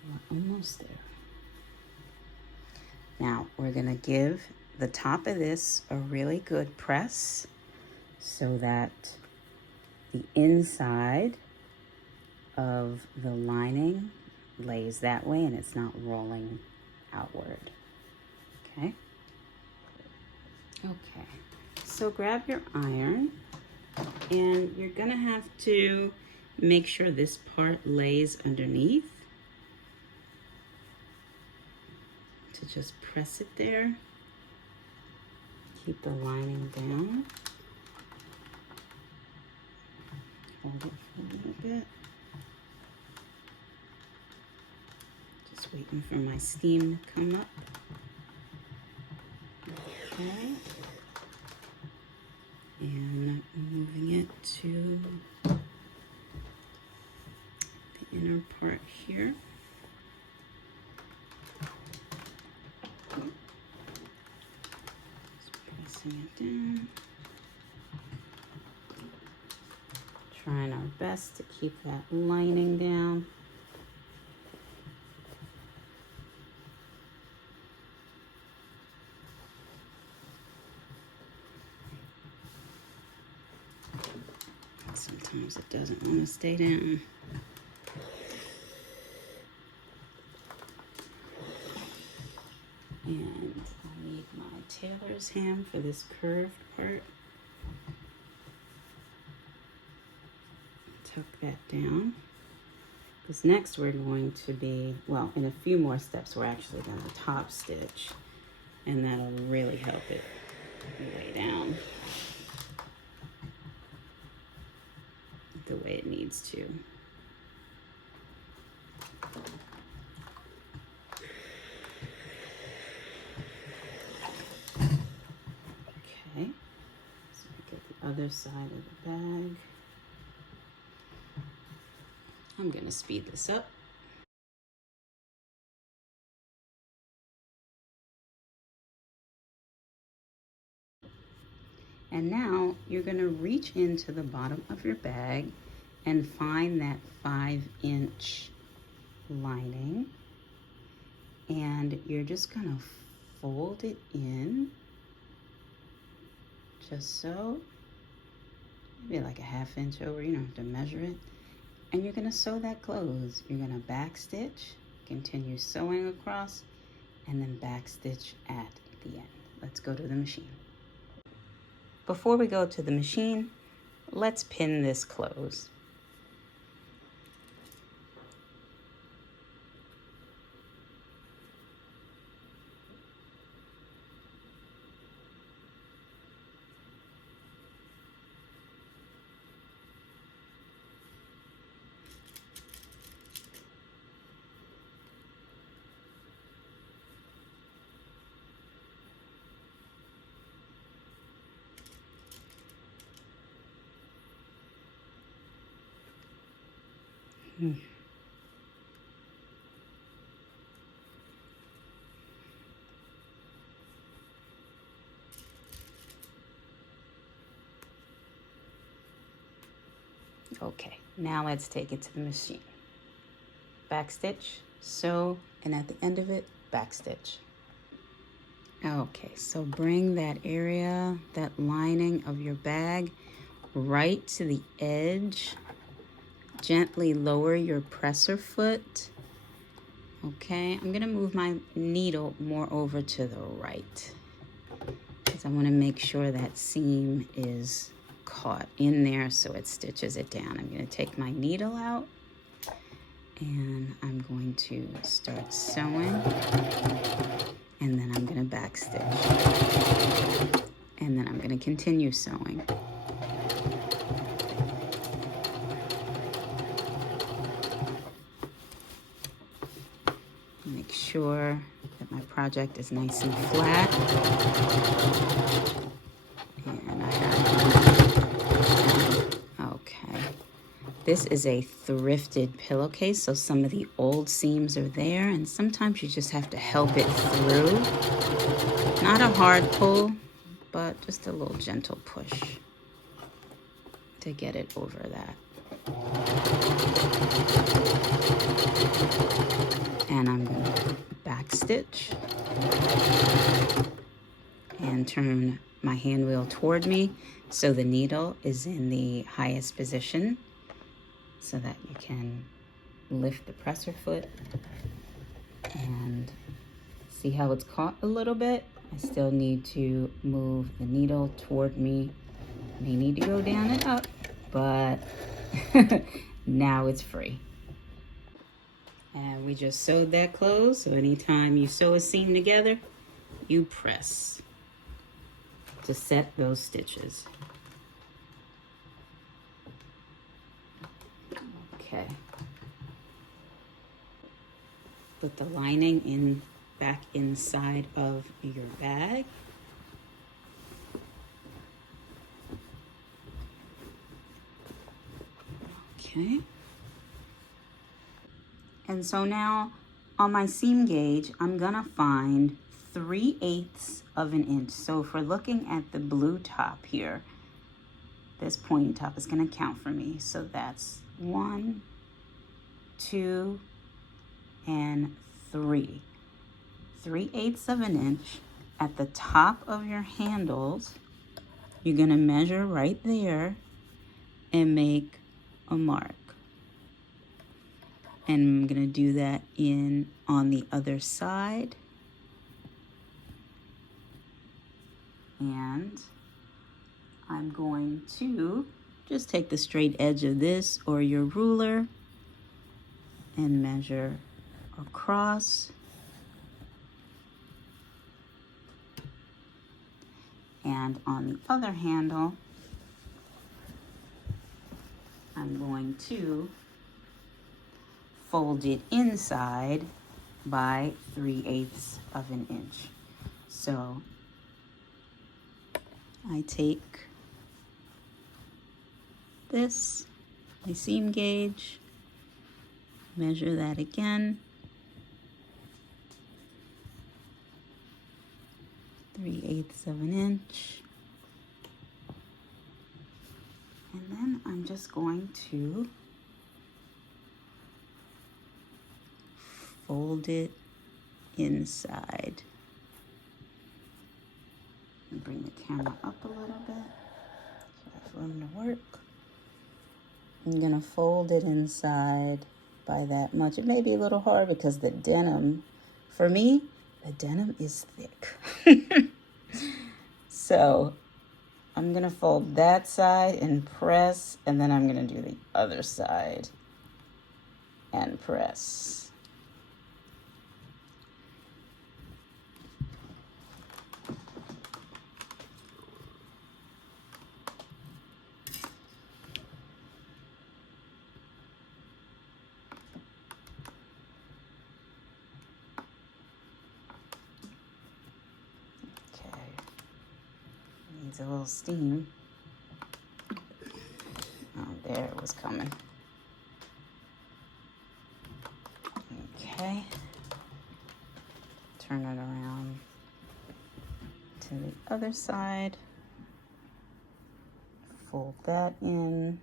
We're almost there. Now we're gonna give the top of this a really good press so that the inside of the lining lays that way and it's not rolling outward. Okay? Okay. So grab your iron and you're gonna have to make sure this part lays underneath. To just press it there. Keep the lining down. Hold it for a little bit. Just waiting for my steam to come up. Okay. And moving it to the inner part here. Just pressing it down. Trying our best to keep that lining down. Sometimes it doesn't want to stay down. And I need my tailor's ham for this curved part. Tuck that down. Because next we're going to be, well, in a few more steps, we're actually going to top stitch. And that'll really help it lay down the way it needs to. Okay, so I get the other side of the bag. I'm going to speed this up. And now you're going to reach into the bottom of your bag and find that 5-inch lining. And you're just going to fold it in, just so, maybe like a 1/2 inch over, you don't have to measure it. And you're going to sew that close. You're going to back stitch, continue sewing across, and then back stitch at the end. Let's go to the machine. Before we go to the machine, let's pin this close. Okay, now let's take it to the machine. Back stitch, sew, and at the end of it, back stitch. Okay, so bring that area, that lining of your bag right to the edge. Gently lower your presser foot. Okay, I'm gonna move my needle more over to the right because I wanna make sure that seam is caught in there so it stitches it down. I'm gonna take my needle out and I'm going to start sewing, and then I'm gonna back stitch, and then I'm gonna continue sewing. Make sure that my project is nice and flat. And I have, okay. This is a thrifted pillowcase, so some of the old seams are there, and sometimes you just have to help it through. Not a hard pull, but just a little gentle push to get it over that. And I'm going to back stitch and turn my hand wheel toward me so the needle is in the highest position so that you can lift the presser foot and see how it's caught a little bit. I still need to move the needle toward me. May need to go down and up, but now it's free. And we just sewed that close, so anytime you sew a seam together, you press to set those stitches. Okay. Put the lining in back inside of your bag. Okay. And so now on my seam gauge, I'm gonna find 3/8 of an inch. So if we're looking at the blue top here, this pointy top is gonna count for me. So that's 1, 2, and 3. 3/8 of an inch at the top of your handles. You're gonna measure right there and make a mark. And I'm gonna do that on the other side. And I'm going to just take the straight edge of this or your ruler and measure across. And on the other handle, I'm going to fold it inside by 3/8 of an inch. So I take this, my seam gauge, measure that again, 3/8 of an inch. And then I'm just going to fold it inside. And bring the camera up a little bit so I have room to work. I'm gonna fold it inside by that much. It may be a little hard because the denim, for me, the denim is thick. So I'm gonna fold that side and press, and then I'm gonna do the other side and press. Needs a little steam. Oh, there it was coming. Okay. Turn it around to the other side. Fold that in.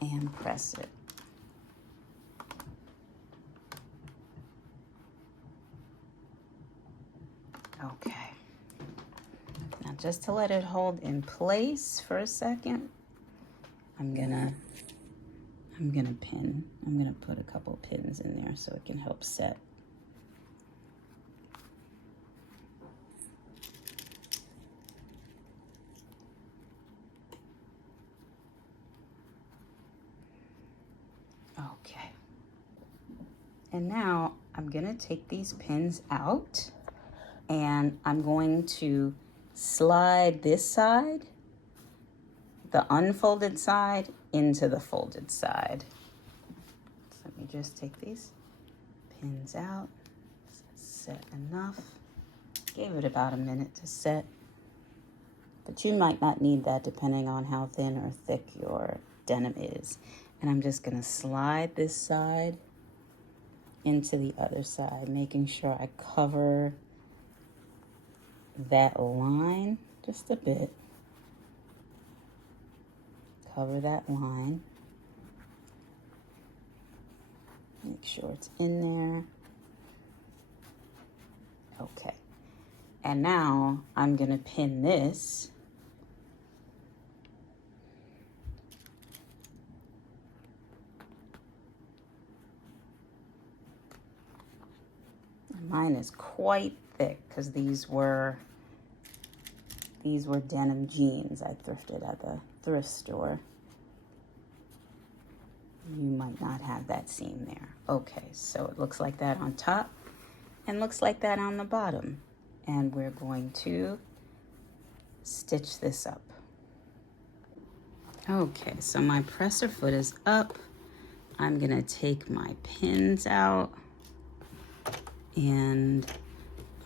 And press it. Okay. Now just to let it hold in place for a second, I'm gonna pin. I'm gonna put a couple pins in there so it can help set. Okay. And now I'm gonna take these pins out and I'm going to slide this side, the unfolded side, into the folded side. So let me just take these pins out, set enough. Gave it about a minute to set, but you might not need that depending on how thin or thick your denim is. And I'm just gonna slide this side into the other side, making sure I cover that line just a bit. Cover that line. Make sure it's in there. Okay. And now I'm gonna pin this. Mine is quite thick because these were denim jeans I thrifted at the thrift store. You might not have that seam there. Okay, so it looks like that on top and looks like that on the bottom. And we're going to stitch this up. Okay, so my presser foot is up. I'm gonna take my pins out and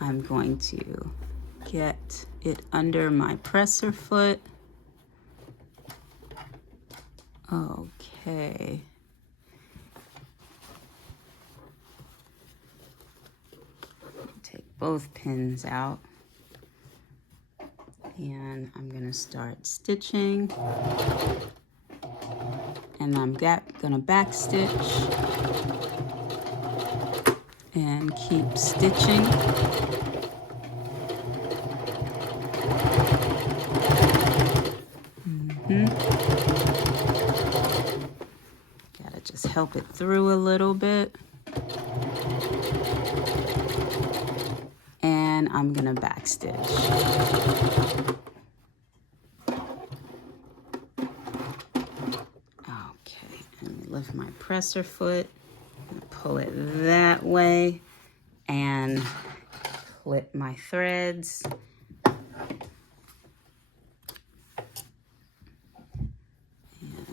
I'm going to get it under my presser foot. Okay. Take both pins out. And I'm gonna start stitching. And I'm gonna back stitch and keep stitching. Gotta just help it through a little bit. And I'm gonna back stitch. Okay, let me lift my presser foot, pull it that way, and clip my threads.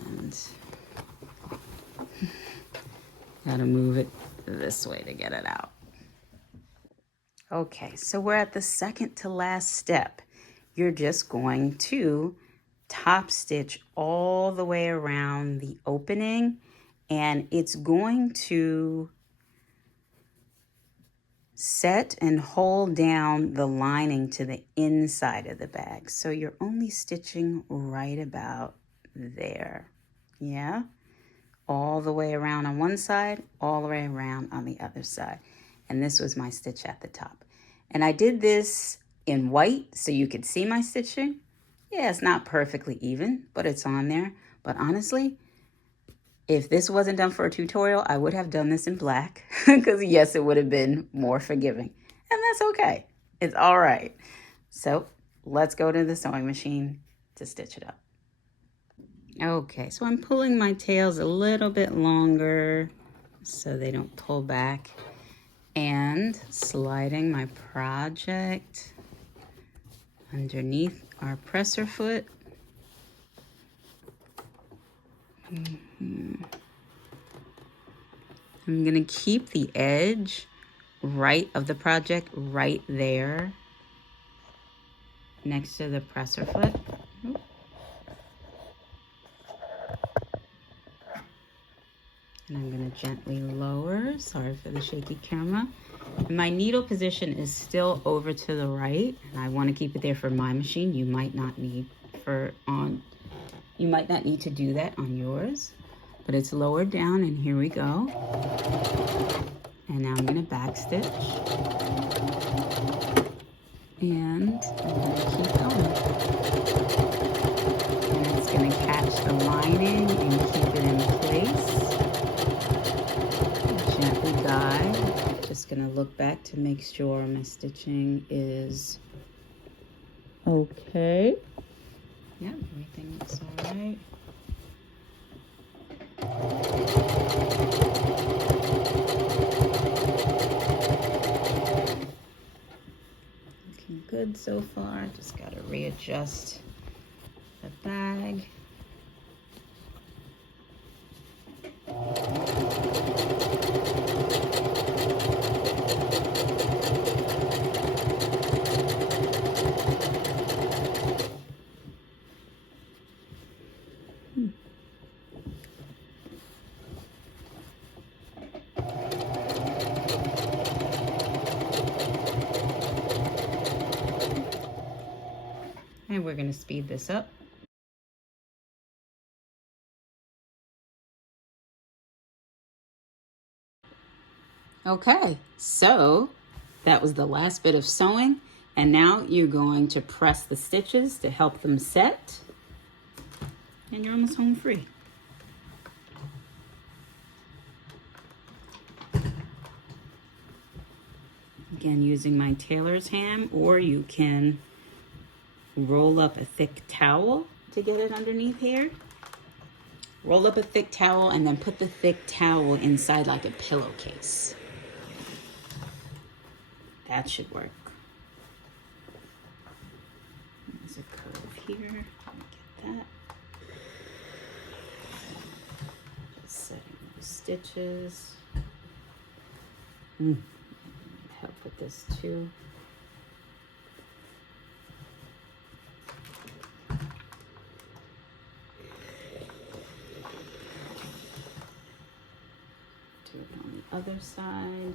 And gotta move it this way to get it out. Okay, so we're at the second to last step. You're just going to top stitch all the way around the opening, and it's going to set and hold down the lining to the inside of the bag. So you're only stitching right about there. Yeah? All the way around on one side, all the way around on the other side. And this was my stitch at the top. And I did this in white so you could see my stitching. Yeah, it's not perfectly even, but it's on there. But honestly, if this wasn't done for a tutorial, I would have done this in black because yes, it would have been more forgiving. And that's okay. It's all right. So let's go to the sewing machine to stitch it up. Okay, so I'm pulling my tails a little bit longer so they don't pull back, and sliding my project underneath our presser foot. I'm gonna keep the edge of the project right there next to the presser foot. And I'm going to gently lower. Sorry for the shaky camera. And my needle position is still over to the right, and I want to keep it there for my machine. You might not need to do that on yours, but it's lowered down, and here we go. And now I'm going to back stitch, and I'm going to keep going. And it's going to catch the lining and keep it in place. Gently guide. Just going to look back to make sure my stitching is okay. Yeah, everything looks all right. Looking good so far. Just got to readjust the bag. And we're going to speed this up. Okay, so that was the last bit of sewing, and now you're going to press the stitches to help them set, and you're almost home free. Again, using my tailor's ham, or you can roll up a thick towel to get it underneath here. Roll up a thick towel and then put the thick towel inside like a pillowcase. That should work. There's a curve here. Let me get that. Just setting those stitches. Help with this too. Do it on the other side.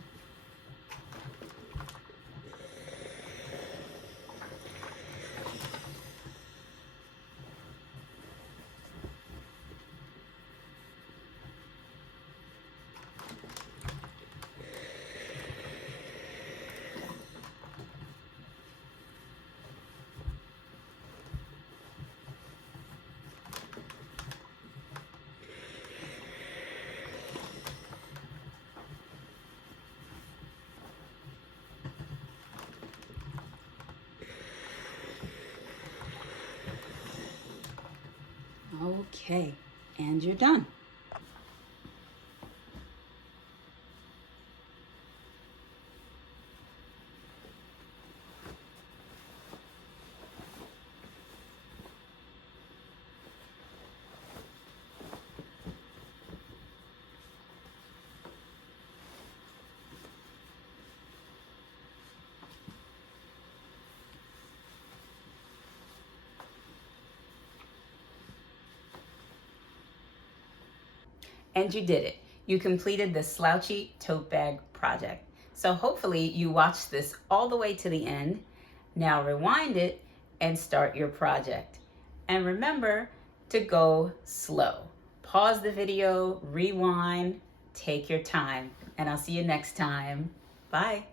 Okay, and you're done. And you did it. You completed the Slouchy Tote Bag project. So hopefully you watched this all the way to the end. Now rewind it and start your project. And remember to go slow. Pause the video, rewind, take your time. And I'll see you next time. Bye.